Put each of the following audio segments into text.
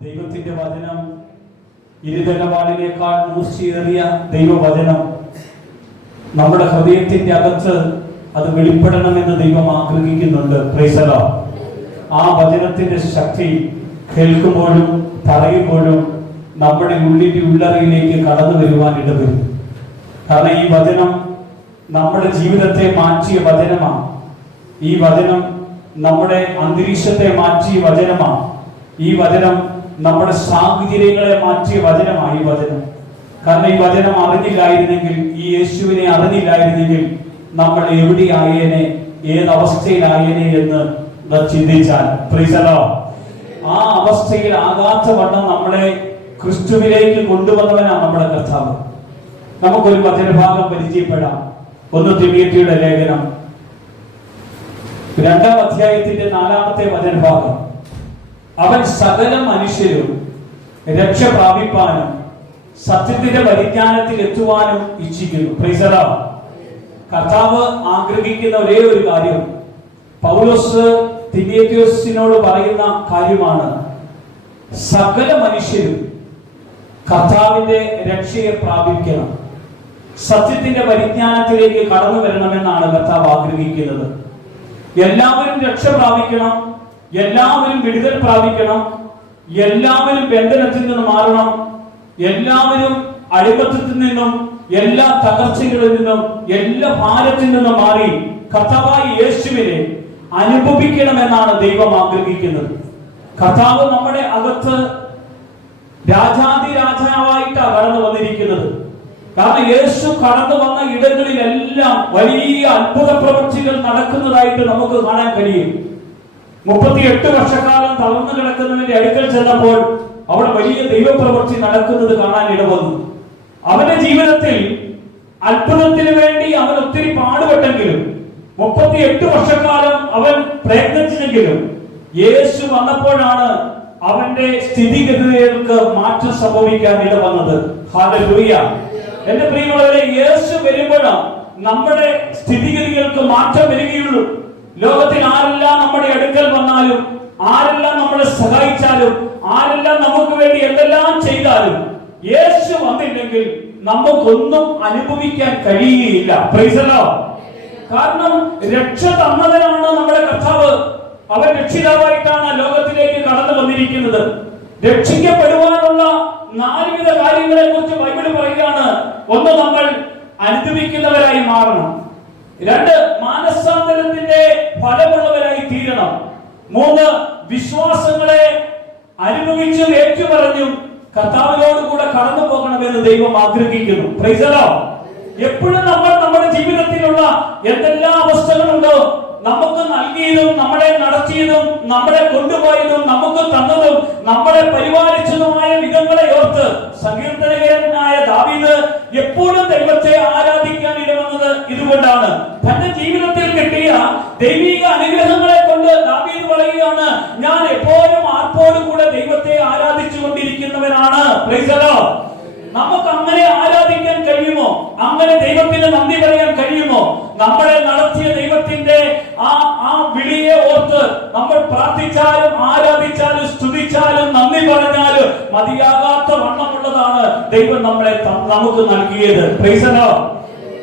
ദൈവത്തിന്റെ വചനം ഇരുതലവാളിനേക്കാൾ മൂർച്ചയേറിയ ദൈവവചനം നമ്മുടെ ഹൃദയത്തിന്റെ അകത്ത് അത് വെളിപ്പെടണമെന്ന് ദൈവം ആഗ്രഹിക്കുന്നുണ്ട്. Price the Lord. ആ വചനത്തിന്റെ ശക്തി കേൾക്കുമ്പോഴും പറയുമ്പോഴും നമ്മുടെ ഉള്ളിന്റെ ഉള്ളറയിലേക്ക് കടന്നു വരുവാൻ ഇടവരും. കാരണം ഈ വചനം നമ്മുടെ ജീവിതത്തെ മാറ്റിയ വചനമാണ്. ഈ വചനം നമ്മുടെ അന്തരീക്ഷത്തെ മാറ്റിയ വചനമാണ്. ഈ വചനം നമ്മുടെ സാഹചര്യങ്ങളെ മാറ്റിയ വചനമാണ്. ഈ വചനം കാരണം ഈ വചനം അറിഞ്ഞില്ലായിരുന്നെങ്കിൽ, ഈ യേശുവിനെ അറിഞ്ഞില്ലായിരുന്നെങ്കിൽ നമ്മൾ എവിടെയായേനെ, ഏതവസ്ഥയിലായേനെ എന്ന് ചിന്തിച്ചാൽ, പ്രൈസ് ദി ലോർഡ്, ആ അവസ്ഥയിൽ ആകാത്ത വണ്ണം നമ്മളെ ക്രിസ്തുവിലേക്ക് കൊണ്ടുവന്നവനാണ് നമ്മുടെ കർത്താവ്. നമുക്കൊരു വചനഭാഗം പരിചയപ്പെടാം. 1 തിമോത്തിയുടെ ലേഖനം 2-ാം അധ്യായത്തിന്റെ 4-ാമത്തെ വചനഭാഗം. അവൻ സകല മനുഷ്യരും രക്ഷ പ്രാപിപ്പാനും സത്യത്തിന്റെ പരിജ്ഞാനത്തിൽ എത്തുവാനും ഇച്ഛിക്കുന്നു. Praise the lord. കർത്താവ് ആഗ്രഹിക്കുന്ന ഒരേ ഒരു കാര്യം പൗലോസ് തിമോത്തിയോസിനോട് പറയുന്ന കാര്യമാണ്. സകല മനുഷ്യരും കർത്താവിന്റെ രക്ഷയെ പ്രാപിക്കണം, സത്യത്തിന്റെ പരിജ്ഞാനത്തിലേക്ക് കടന്നു വരണമെന്നാണ് കർത്താവ് ആഗ്രഹിക്കുന്നത്. എല്ലാവരും രക്ഷ പ്രാപിക്കണം, എല്ലാവരും വിടുതൽ പ്രാപിക്കണം, എല്ലാവരും ബന്ധനത്തിൽ നിന്ന് മാറണം, എല്ലാവരും അടിമത്തത്തിൽ നിന്നും, എല്ലാ തകർച്ചകളിൽ നിന്നും, എല്ലാ ഭാരത്തിൽ നിന്നും മാറി കർത്താവായ യേശുവിനെ അനുഭവിക്കണമെന്നാണ് ദൈവം ആഗ്രഹിക്കുന്നത്. കർത്താവ് നമ്മുടെ അകത്ത് രാജാതിരാജാവായിട്ടാണ് കടന്നു വന്നിരിക്കുന്നത്. കാരണം യേശു കടന്നു വന്ന ഇടങ്ങളിലെല്ലാം വലിയ അത്ഭുത പ്രവൃത്തികൾ നടക്കുന്നതായിട്ട് നമുക്ക് കാണാൻ കഴിയും. 38 വർഷക്കാലം തളർന്നു കിടക്കുന്നവന്റെ അടുക്കൽ ചെന്നപ്പോൾ അവിടെ വലിയ ദൈവപ്രവൃത്തി നടക്കുന്നത് കാണാൻ ഇടവന്നു. അവന്റെ ജീവിതത്തിൽ അത്ഭുതത്തിന് വേണ്ടി അവൻ ഒത്തിരി പാടുപെട്ടെങ്കിലും, 38 വർഷക്കാലം അവൻ പ്രയത്നിച്ചെങ്കിലും, യേശു വന്നപ്പോഴാണ് അവന്റെ സ്ഥിതിഗതികൾക്ക് മാറ്റം സംഭവിക്കാൻ ഇടവന്നത്. ഹല്ലേലൂയ. എന്റെ പ്രിയമുള്ളവരെ, യേശു വരുമ്പോഴാണ് നമ്മുടെ സ്ഥിതിഗതികൾക്ക് മാറ്റം വരികയുള്ളൂ. ലോകത്തിൽ ആരെല്ലാം നമ്മുടെ അടുക്കൽ വന്നാലും, ആരെല്ലാം നമ്മളെ സഹായിച്ചാലും, ആരെല്ലാം നമുക്ക് വേണ്ടി എന്തെല്ലാം ചെയ്താലും, യേശു വന്നില്ലെങ്കിൽ നമുക്കൊന്നും അനുഭവിക്കാൻ കഴിയുകയില്ല. Price the Lord. കാരണം രക്ഷ തന്നവനാണ് നമ്മുടെ കർത്താവ്. അവൻ രക്ഷിതാവായിട്ടാണ് ലോകത്തിലേക്ക് കടന്നു വന്നിരിക്കുന്നത്. രക്ഷിക്കപ്പെടുവാനുള്ള 4 വിധ കാര്യങ്ങളെ കുറിച്ച് ബൈബിൾ പറയുകയാണ്. 1, നമ്മൾ അനുഭവിക്കുന്നവരായി മാറണം. 2, മാനസാന്തരത്തിന്റെ ഫലമുള്ളവരായി തീരണം. 3, വിശ്വാസങ്ങളെ അനുഭവിച്ചും ഏറ്റുപറഞ്ഞും കർത്താവിനോട് കൂടെ കടന്നു പോകണമെന്ന് ദൈവം ആഗ്രഹിക്കുന്നു. Price the Lord. എപ്പോഴും നമ്മൾ നമ്മുടെ ജീവിതത്തിലുള്ള എന്തെല്ലാം അവസ്ഥകളുണ്ടോ, നമുക്ക് നൽകിയതും നമ്മളെ നടത്തിയതും നമ്മളെ കൊണ്ടുപോയതും നമുക്ക് തന്നതും നമ്മളെ പരിപാലിച്ചതുമായ വിധങ്ങളെ ഓർത്ത് സങ്കീർത്തനകാരനായ ദാവീദ് എപ്പോഴും ദൈവത്തെ ആരാധിക്കാൻ ഇടവന്നത് ഇതുകൊണ്ടാണ്. തന്റെ ജീവിതത്തിൽ കിട്ടിയ ദൈവിക അനുഗ്രഹങ്ങളെ കൊണ്ട് ദാവീദ് പറയുകയാണ്, ഞാൻ എപ്പോഴും ആർപ്പോടുകൂടെ ദൈവത്തെ ആരാധിച്ചു കൊണ്ടിരിക്കുന്നവനാണ്. Price the Lord. നമുക്ക് അങ്ങനെ ആരാധിക്കാൻ കഴിയുമോ? അങ്ങനെ ദൈവത്തിന് നന്ദി പറയാൻ കഴിയുമോ? നമ്മളെ നടത്തിയ ദൈവത്തിന്റെ ആ വിളിയെ ഓർത്ത് നമ്മൾ പ്രാർത്ഥിച്ചാലും ആരാധിച്ചാലും സ്തുതിച്ചാലും നന്ദി പറഞ്ഞാലും മതിയാകാത്ത വണ്ണമുള്ളതാണ് ദൈവം നമുക്ക് നൽകിയത്. Price the Lord.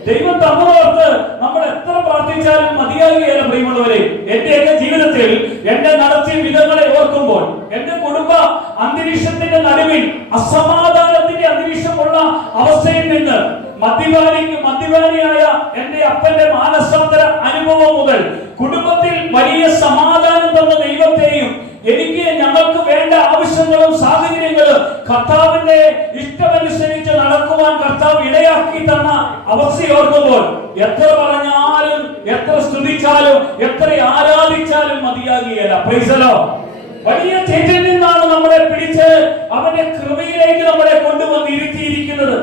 ദൈവം തന്നതോർത്ത് നമ്മൾ എത്ര പ്രാർത്ഥിച്ചാലും മതിയാകുകയല്ല. പ്രിയമുള്ളവരെ, എന്റെയൊക്കെ ജീവിതത്തിൽ എന്നെ നടത്തിയ വിധങ്ങളെ ഓർക്കുമ്പോൾ, എന്റെ കുടുംബ അന്തരീക്ഷത്തിന്റെ നടുവിൽ അസമാധാനത്തിന്റെ അന്തരീക്ഷമുള്ള അവസ്ഥയിൽ നിന്ന് മദ്യപാനിയായ എന്റെ അപ്പന്റെ മാനസാന്തര അനുഭവം മുതൽ കുടുംബത്തിൽ വലിയ സമാധാനം തന്ന ദൈവത്തെയും ഞങ്ങൾക്ക് വേണ്ട ആവശ്യങ്ങളും സാഹചര്യങ്ങളും കർത്താവിന്റെ ഇഷ്ടമനുസരിച്ച് നടക്കുവാൻ കർത്താവ് ഇടയാക്കി തന്ന അവസ്ഥയോർക്കുമ്പോൾ എത്ര പറഞ്ഞാലും, എത്ര സ്തുതിച്ചാലും, എത്ര ആരാധിച്ചാലും മതിയാകുകയില്ല. Praise the lord. വലിയ തെറ്റിൽ നിന്നാണ് നമ്മളെ പിടിച്ച് അവന്റെ കൃപയിലേക്ക് നമ്മളെ കൊണ്ടുവന്ന് ഇരുത്തിയിരിക്കുന്നത്.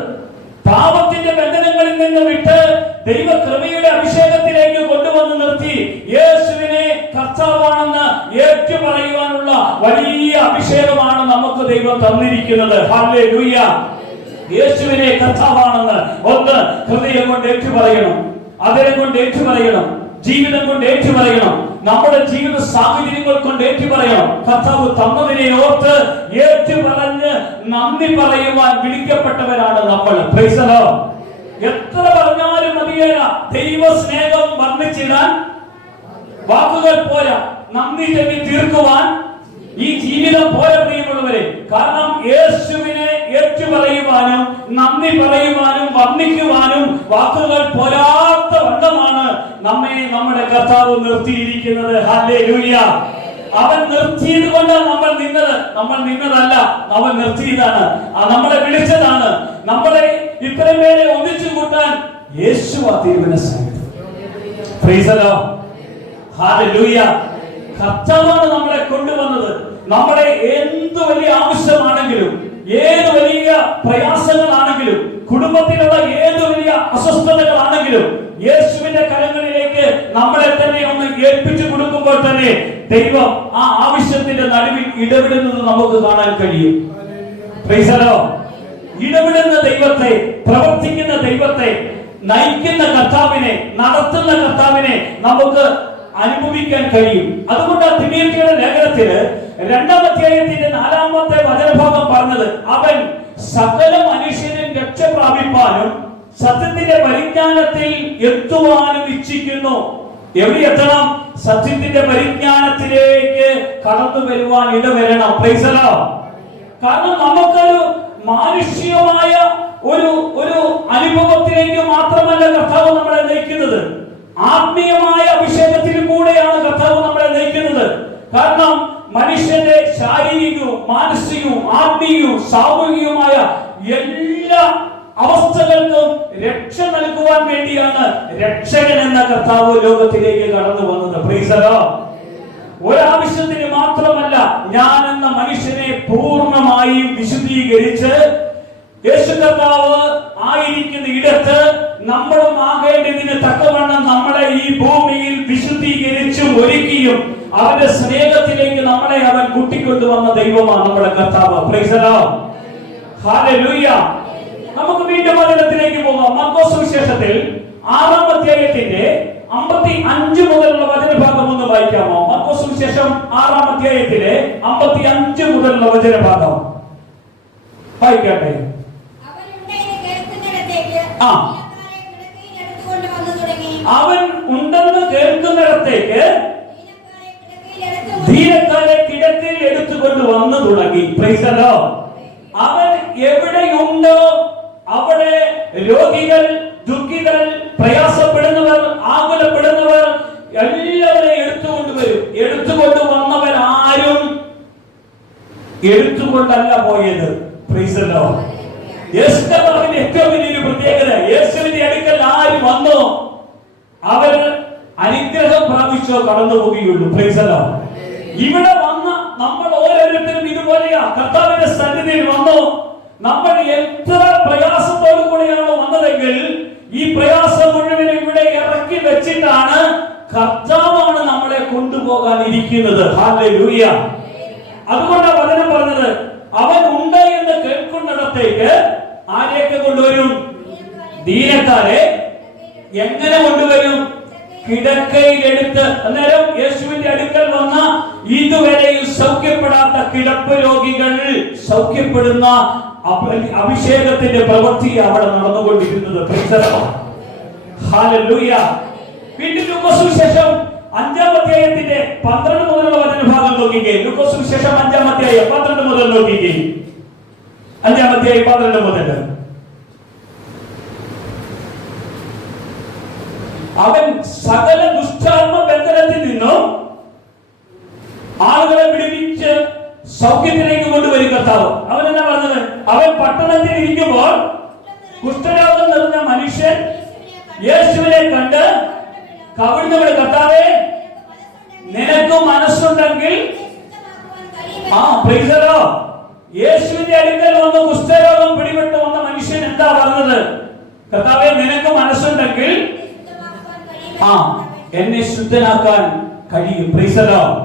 പാപത്തിന്റെ ബന്ധനങ്ങളിൽ നിന്ന് വിട്ട് ദൈവകൃപയുടെ അഭിഷേകത്തിലേക്ക് കൊണ്ടുവന്ന് നിർത്തി യേശുവിനെ കർത്താവാണെന്ന് ഏറ്റുപറയുവാനുള്ള വലിയ അഭിഷേകമാണ് നമുക്ക് ദൈവം തന്നിരിക്കുന്നത്. ഹല്ലേലൂയ. യേശുവിനെ കർത്താവാണെന്ന് ഹൃദയം കൊണ്ട് ഏറ്റുപറയണം, അതരം കൊണ്ട് ഏറ്റുപറയണം, ജീവിതം കൊണ്ട് ഏറ്റുപറയണം. നമ്മുടെ ജീവിത സാഹചര്യങ്ങൾ കൊണ്ട് ഏറ്റുപറയണം. കർത്താവ് തന്നതിനെ ഓർത്ത് ഏറ്റുപറഞ്ഞ് നന്ദി പറയുവാൻ വിളിക്കപ്പെട്ടവരാണ് നമ്മൾ. Price the Lord. എത്ര പറഞ്ഞാലും മതിയേല. ദൈവ സ്നേഹം വർണ്ണിച്ചിടാൻ വാക്കുകൾ പോരാ, നന്ദി ചൊല്ലി തീർക്കുവാൻ ഈ ജീവിതം പോരാ പ്രിയമുള്ളവരെ. കാരണം യേശുവിനെ ഏറ്റുപറയുവാനും നന്ദി പറയുവാനും വർണ്ണിക്കുവാനും വാക്കുകൾ പോരാത്ത വണ്ണമാണ് നമ്മെ നമ്മുടെ കർത്താവ് നിർത്തിയിരിക്കുന്നത്. ഹല്ലേലൂയ. അവൻ നിർത്തിയത് കൊണ്ടാണ് നമ്മൾ നിന്നത്. നമ്മൾ നിന്നതല്ല, അവൻ നിർത്തിയതാണ്. നമ്മളെ വിളിച്ചതാണ്. നമ്മളെ ഇത്രയും പേരെ ഒന്നിച്ചു കൂട്ടാൻ യേശു ആ തിരുമനസ്സായിരുന്നു. Praise the lord. ഹല്ലേലൂയ. കർത്താവാണ് നമ്മളെ കൊണ്ടുവന്നത്. നമ്മുടെ എന്ത് വലിയ ആവശ്യമാണെങ്കിലും, ഏത് വലിയ പ്രയാസങ്ങളാണെങ്കിലും, കുടുംബത്തിലുള്ള ഏത് വലിയ അസ്വസ്ഥതകളാണെങ്കിലും യേശുവിന്റെ കരങ്ങളിലേക്ക് നമ്മളെ തന്നെ ഒന്ന് ഏൽപ്പിച്ചു കൊടുക്കുമ്പോൾ തന്നെ ദൈവം ആ ആവശ്യത്തിന്റെ നടുവിൽ ഇടപെടുന്നത് നമുക്ക് കാണാൻ കഴിയും. Praise the Lord. ഇടപെടുന്ന ദൈവത്തെ, പ്രവർത്തിക്കുന്ന ദൈവത്തെ, നയിക്കുന്ന കർത്താവിനെ, നടത്തുന്ന കർത്താവിനെ നമുക്ക് അനുഭവിക്കാൻ കഴിയും. അതുകൊണ്ട് തിമോഥെയുടെ ലേഖനത്തില് 2-ാം അധ്യായത്തിന്റെ 4-ാമത്തെ വചനഭാഗം പറഞ്ഞത്, അവൻ സകല മനുഷ്യരും രക്ഷ പ്രാപിപ്പാനും സത്യത്തിന്റെ പരിജ്ഞാനത്തിൽ എത്തുവാനും ഇച്ഛിക്കുന്നു. എവിടെ എത്തണം? സത്യത്തിന്റെ പരിജ്ഞാനത്തിലേക്ക് കടന്നു വരുവാൻ ഇടവരണം. Price the Lord. കാരണം നമുക്കൊരു മാനുഷികമായ ഒരു അനുഭവത്തിലേക്ക് മാത്രമല്ല കർത്താവ് നമ്മളെ നയിക്കുന്നത്, ആത്മീയമായ അഭിഷേകത്തിൽ കൂടെയാണ് കർത്താവ് നമ്മളെ നയിക്കുന്നത്. കാരണം മനുഷ്യന്റെ ശാരീരികവും മാനസികവും ആത്മീയവും സാമൂഹികവുമായ എല്ലാ അവസ്ഥകൾക്കും രക്ഷ നൽകുവാൻ വേണ്ടിയാണ് രക്ഷകൻ എന്ന കർത്താവ് ലോകത്തിലേക്ക് കടന്നു വന്നത്. Price the Lord. ഒരാവശ്യത്തിന് മാത്രമല്ല, ഞാൻ എന്ന മനുഷ്യനെ പൂർണ്ണമായും വിശുദ്ധീകരിച്ച് യേശു കർത്താവ് ആയിരിക്കുന്ന ഇടത്ത് നമ്മളും ആകേണ്ടതിന് തക്കവണ്ണം നമ്മളെ ഈ ഭൂമിയിൽ വിശുദ്ധീകരിച്ചും ഒരുക്കിയും അവന്റെ സ്നേഹത്തിലേക്ക് നമ്മളെ അവൻ കൂട്ടിക്കൊണ്ടുവന്ന ദൈവമാണ് നമ്മുടെ കർത്താവ്. Price the lord. ഹല്ലേലൂയ. നമുക്ക് വീണ്ടും വചനത്തിലേക്ക് പോകാം. മർക്കോസ് സുവിശേഷത്തിൽ 6-ാം അധ്യായത്തിന്റെ 55 മുതലുള്ള വചനഭാഗം ഒന്ന് വായിക്കാമോ? മർക്കോസ് സുവിശേഷം 6-ാം അധ്യായത്തിലെ 55 മുതലുള്ള വചനഭാഗം വായിക്കട്ടെ. അവൻ ഉണ്ടെന്ന് കേൾക്കുന്നിടത്തേക്ക് ധീരക്കാരെ കിടക്കയിൽ എടുത്തുകൊണ്ട് വന്നു തുടങ്ങി. Price the Lord. അവൻ എവിടെയുണ്ടോ അവിടെ രോഗികൾ, ദുഃഖിതർ, പ്രയാസപ്പെടുന്നവർ, ആകുലപ്പെടുന്നവർ എല്ലാവരെയും എടുത്തുകൊണ്ടുവരും. എടുത്തുകൊണ്ട് വന്നവർ ആരും എടുത്തുകൊണ്ടല്ല പോയത്. Price the Lord. യേശുവിന്റെ ഏറ്റവും വലിയൊരു പ്രത്യേകത, യേശുവിന്റെ അടുക്കൽ ആര് വന്നോ അവർ അനുഗ്രഹം പ്രാപിച്ചോ കടന്നു പോവുകയുള്ളൂ. Price the Lord. ഇവിടെ വന്ന നമ്മൾ ഓരോരുത്തരും ഇതുപോലെയാ. കർത്താവിന്റെ സന്നിധിയിൽ വന്നു. നമ്മൾ എത്ര പ്രയാസത്തോടു കൂടിയാണ് വന്നതെങ്കിൽ ഈ പ്രയാസം മുഴുവൻ ഇവിടെ ഇറക്കി വെച്ചിട്ടാണ് കർത്താവാണ് നമ്മളെ കൊണ്ടുപോകാൻ ഇരിക്കുന്നത്. ഹല്ലേലൂയ. അതുകൊണ്ടാണ് വചനം പറഞ്ഞത്, അവൻ ഉണ്ട് എന്ന് കേൾക്കുന്നിടത്തേക്ക് ആരെയൊക്കെ കൊണ്ടുവരും? ദീനക്കാരെ. എങ്ങനെ കൊണ്ടുവരും? കിടക്കയിലെടുത്ത്. അന്നേരം യേശുവിന്റെ അടുക്കൽ വന്ന ഇതുവരെയും സൗഖ്യപ്പെടാത്ത കിടപ്പ് രോഗികൾ സൗഖ്യപ്പെടുന്ന അഭിഷേകത്തിന്റെ പ്രവൃത്തി അവിടെ നടന്നുകൊണ്ടിരുന്നത്. ഹല്ലേലൂയ. വീണ്ടും ലൂക്കോസ് സുവിശേഷം 5-ാം അധ്യായത്തിന്റെ 12 മുതലുള്ള വചനഭാഗം നോക്കിക്കേ. ലൂക്കോസ് സുവിശേഷം 5-ാം അധ്യായം 12 മുതൽ നോക്കിക്കേ. 5-ാം അധ്യായം 12 മുതൽ. അവൻ സകല ദുഷ്ടാത്മ ബന്ധനത്തിൽ നിന്നും ആളുകളെ വിടുവിച്ച് സൗഖ്യത്തിലേക്ക് കൊണ്ടുവരും കർത്താവ്. അവൻ എന്നാ പറഞ്ഞത്? അവൻ പട്ടണത്തിൽ ഇരിക്കുമ്പോൾ കുഷ്ഠരോഗം നിറഞ്ഞ മനുഷ്യൻ യേശുവിനെ കണ്ട് കവിഴ്ന്നവൾ, കർത്താവേ നിനക്ക് മനസ്സുണ്ടെങ്കിൽ പ്രൈസ് ദി ലോർഡ്. യേശുവിന്റെ അടുക്കൽ വന്ന് കുഷ്ഠരോഗം പിടിപെട്ട് വന്ന മനുഷ്യൻ എന്താ പറഞ്ഞത്? കർത്താവേ നിനക്ക് മനസ്സുണ്ടെങ്കിൽ എന്നെ ശുദ്ധനാക്കാൻ കഴിയും. Praise the Lord.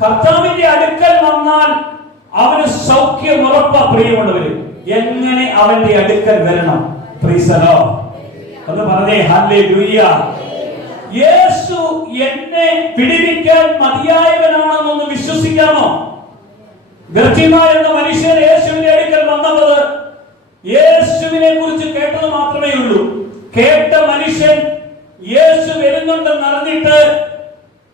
കർത്താവിന്റെ അടുക്കൽ വന്നാൽ അവന് സൗഖ്യം ഉറപ്പാ. പ്രിയമുള്ളവര്, എങ്ങനെ അവന്റെ അടുക്കൽ വരണം? Price the Lord. ഒന്ന് പറഞ്ഞേ ഹല്ലേലൂയ. യേശു എന്നെ വിടുവിക്കാൻ മതിയായവനാണെന്നൊന്ന് വിശ്വസിക്കാമോ? ഗർജിമാൻ എന്ന മനുഷ്യൻ യേശുവിന്റെ അടുക്കൽ വന്നത് യേശുവിനെ കുറിച്ച് കേട്ടത് മാത്രമേ ഉള്ളൂ. കേട്ട മനുഷ്യൻ യേശു വരുന്നുണ്ടെന്ന് അറിഞ്ഞിട്ട്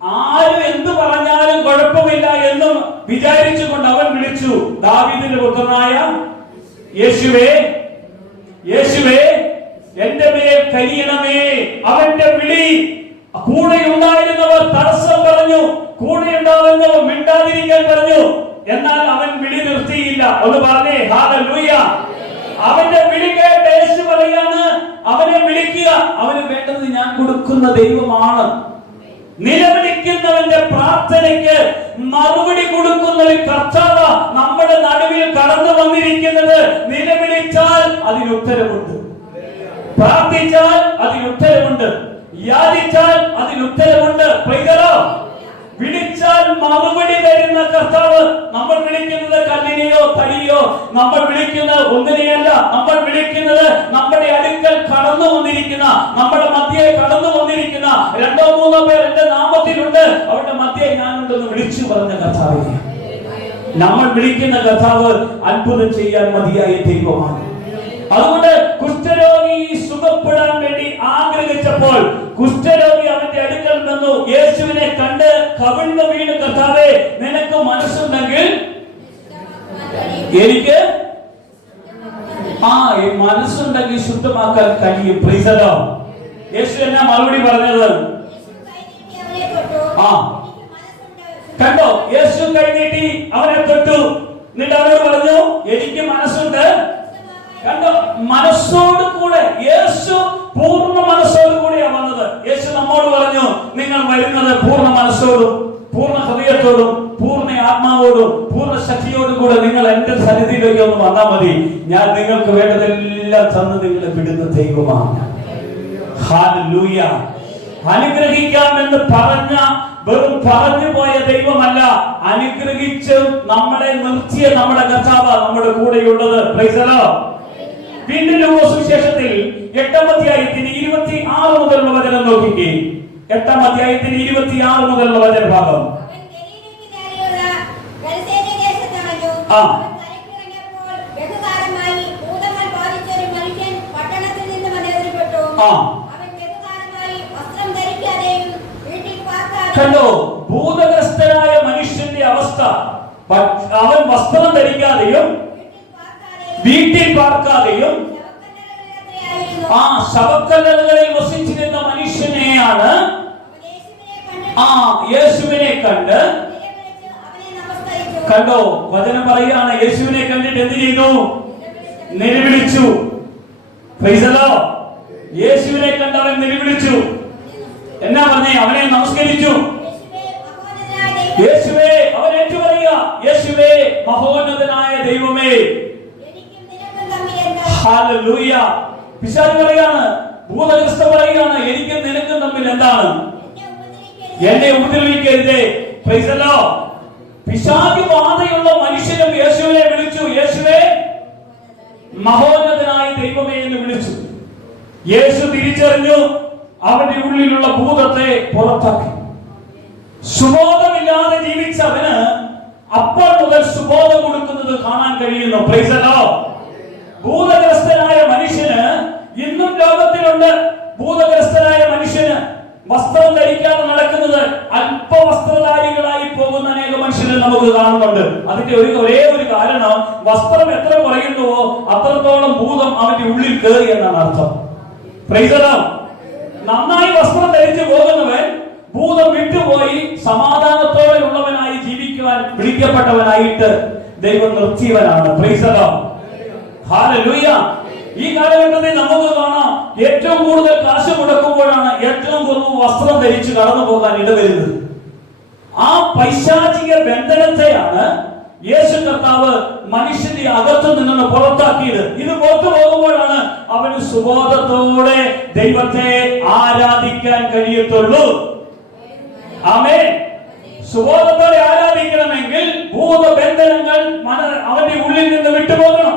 ആരും എന്ത് പറഞ്ഞാലും കുഴപ്പമില്ല എന്നും വിചാരിച്ചുകൊണ്ട് അവൻ വിളിച്ചു, ദാവീദിന്റെ പുത്രനായ യേശുവേ, യേശുവേ, എന്റെ മേൽ കനിയണമേ. അവന്റെ വിളി കൂടെ ഉണ്ടായിരുന്നവർ തടസ്സം പറഞ്ഞു, കൂടെ ഉണ്ടാവുന്നവർ മിണ്ടാതിരിക്കാൻ പറഞ്ഞു. എന്നാൽ അവൻ വിളി നിർത്തിയില്ല. ഒന്ന് പറഞ്ഞേ ഹല്ലേലൂയ. അവന്റെ വിളി കേട്ട് യേശു പറയാണ്, അവനെ വിളിക്കുക. അവന് വേണ്ടത് ഞാൻ കൊടുക്കുന്ന ദൈവമാണ്. നിലവിളിക്കുന്നവന്റെ പ്രാർത്ഥനയ്ക്ക് മറുപടി കൊടുക്കുന്ന ഒരു കർത്താവ് നമ്മുടെ നടുവിൽ കടന്നു വന്നിരിക്കുന്നത്. നിലവിളിച്ചാൽ അതിന് ഉത്തരവുണ്ട്, പ്രാർത്ഥിച്ചാൽ അതിന് ഉത്തരവുണ്ട്, യാചിച്ചാൽ അതിന് ഉത്തരവുണ്ട്. വിളിച്ചാൽ മറുപടി തരുന്ന കർത്താവ്. നമ്മൾ വിളിക്കുന്നത് കല്ലിനെയോ തടിയോ, നമ്മൾ വിളിക്കുന്നത് ഒന്നിനെയല്ല. നമ്മൾ വിളിക്കുന്നത് നമ്മുടെ അടുക്കൽ കടന്നു വന്നിരിക്കുന്ന, നമ്മുടെ മധ്യേ കടന്നു വന്നിരിക്കുന്ന 2-3 പേർ എന്റെ നാമത്തിലുണ്ട്, അവരുടെ മധ്യേ ഞാനുണ്ടെന്ന് വിളിച്ചു പറഞ്ഞ കർത്താവിനെ. നമ്മൾ വിളിക്കുന്ന കർത്താവ് അത്ഭുതം ചെയ്യാൻ മതിയായ ദൈവമാണ്. അതുകൊണ്ട് കുഷ്ഠരോഗി സുഖപ്പെടാൻ വേണ്ടി ആഗ്രഹിച്ചപ്പോൾ കുഷ്ഠരോഗി അവന്റെ അടുക്കൽ വന്നു. യേശുവിനെ കണ്ട് കവിഴ്ന്നു വീണ്, കർത്താവേ, നിനക്ക് മനസ്സുണ്ടെങ്കിൽ എനിക്ക് മനസ്സുണ്ടെങ്കിൽ ശുദ്ധമാക്കാൻ കഴിയും. Praise the Lord. യേശു എന്നാ മറുപടി പറഞ്ഞത്? കണ്ടോ, യേശു കൈനീട്ടി അവനെ തൊട്ടു. എന്നിട്ട് അവനോട് പറഞ്ഞു, എനിക്ക് മനസ്സുണ്ട്. കണ്ടോ, മനസ്സോട് കൂടെ യേശു പൂർണ്ണ മനസ്സോട് കൂടിയാണ് വന്നത്. യേശു നമ്മോട് പറഞ്ഞു, നിങ്ങൾ വരുന്നത് പൂർണ്ണ മനസ്സോടും പൂർണ്ണ ഹൃദയത്തോടും പൂർണ്ണ ആത്മാവോടും പൂർണ്ണ ശക്തിയോടും കൂടെ നിങ്ങൾ എന്റെ സന്നിധിയിലേക്ക് ഒന്ന് വന്നാൽ മതി. ഞാൻ നിങ്ങൾക്ക് വേണ്ടതെല്ലാം തന്ന് നിങ്ങളെ വിടുന്ന ദൈവമാണ്. ഹല്ലേലൂയ. അനുഗ്രഹിക്കാമെന്ന് പറഞ്ഞ വെറും പറഞ്ഞു പോയ ദൈവമല്ല, അനുഗ്രഹിച്ച് നമ്മളെ നിർത്തിയ നമ്മുടെ കർത്താവ് നമ്മുടെ കൂടെയുള്ളത്. Price the Lord. വീണ്ടും ലൂക്കോസ് സുവിശേഷത്തിൽ 8-ാം അധ്യായത്തിന്റെ 26 മുതലുള്ള വചനം നോക്കിക്കേ. 8-ാം അധ്യായത്തിന്റെ 26 മുതലുള്ള വചനഭാഗം. കണ്ടോ, ഭൂതഗ്രസ്തനായ മനുഷ്യന്റെ അവസ്ഥ. അവൻ വസ്ത്രം ധരിക്കാതെയും വീട്ടിൽ പാർക്കാതെയും ശവക്കല്ലറുകളിൽ വസിച്ചിരുന്ന മനുഷ്യനെയാണ് യേശുവിനെ കണ്ട്. കണ്ടോ, വചനം പറയുകയാണ്, യേശുവിനെ കണ്ടിട്ട് എന്ത് ചെയ്തു? നിലവിളിച്ചു. Price the Lord. യേശുവിനെ കണ്ട് അവൻ നിലവിളിച്ചു. എന്നാ പറഞ്ഞേ? അവനെ നമസ്കരിച്ചു. യേശുവേ, അവൻ ഏറ്റുപറയുക, യേശുവേ, മഹോന്നതനായ ദൈവമേ. ഹല്ലേലൂയ. പിശാച് പറയാണ്, ഭൂതഗ്രസ്തൻ പറയുകയാണ്, എനിക്കും നിനക്കും തമ്മിൽ എന്താണ്? എന്നെ ഉപദ്രവിക്കരുതേ. Price the Lord. പിശാച് ബാധയുള്ള മനുഷ്യനും യേശുവിനെ വിളിച്ചു, യേശുവേ, മഹോന്നതനായ ദൈവമേ എന്ന് വിളിച്ചു. യേശു തിരിച്ചറിഞ്ഞു, അവന്റെ ഉള്ളിലുള്ള ഭൂതത്തെ പുറത്താക്കി. സുബോധമില്ലാതെ ജീവിച്ചവന് അപ്പോൾ മുതൽ സുബോധം കൊടുക്കുന്നത് കാണാൻ കഴിയുന്നു. Price the Lord. ഭൂതഗ്രസ്തനായ മനുഷ്യന് ഇന്നും ലോകത്തിലുണ്ട്. ഭൂതഗ്രസ്തനായ മനുഷ്യന് വസ്ത്രം ധരിക്കാതെ നടക്കുന്നത്, അല്പ വസ്ത്രധാരികളായി പോകുന്ന അനേക മനുഷ്യരെ നമുക്ക് കാണുന്നുണ്ട്. അതിന്റെ ഒരേ ഒരു കാരണം, വസ്ത്രം എത്ര കുറയുന്നുവോ അത്രത്തോളം ഭൂതം അവന്റെ ഉള്ളിൽ കയറി എന്നാണ് അർത്ഥം. Price the Lord. നന്നായി വസ്ത്രം ധരിച്ചു പോകുന്നവൻ ഭൂതം വിട്ടുപോയി സമാധാനത്തോടെ ഉള്ളവനായി ജീവിക്കുവാൻ വിളിക്കപ്പെട്ടവനായിട്ട് ദൈവം നിർത്തിയവനാണ്. Praise the lord. ഹല്ലേലൂയ. ഈ കാലഘട്ടത്തിൽ നമുക്ക് കാണാം, ഏറ്റവും കൂടുതൽ കാശ് മുടക്കുമ്പോഴാണ് ഏറ്റവും കുറവ് വസ്ത്രം ധരിച്ച് കടന്നു പോകാൻ ഇടവരുന്നത്. ആ പൈശാചിക ബന്ധനത്തെയാണ് യേശു കർത്താവ് മനുഷ്യന്റെ അകത്തു നിന്ന് പുറത്താക്കിയത്. ഇത് പുറത്തു പോകുമ്പോഴാണ് അവന് സുബോധത്തോടെ ദൈവത്തെ ആരാധിക്കാൻ കഴിയത്തുള്ളൂ. ആമേൻ. സുബോധത്തോടെ ആരാധിക്കണമെങ്കിൽ ഭൂതബന്ധനങ്ങൾ അവന്റെ ഉള്ളിൽ നിന്ന് വിട്ടുപോകണം.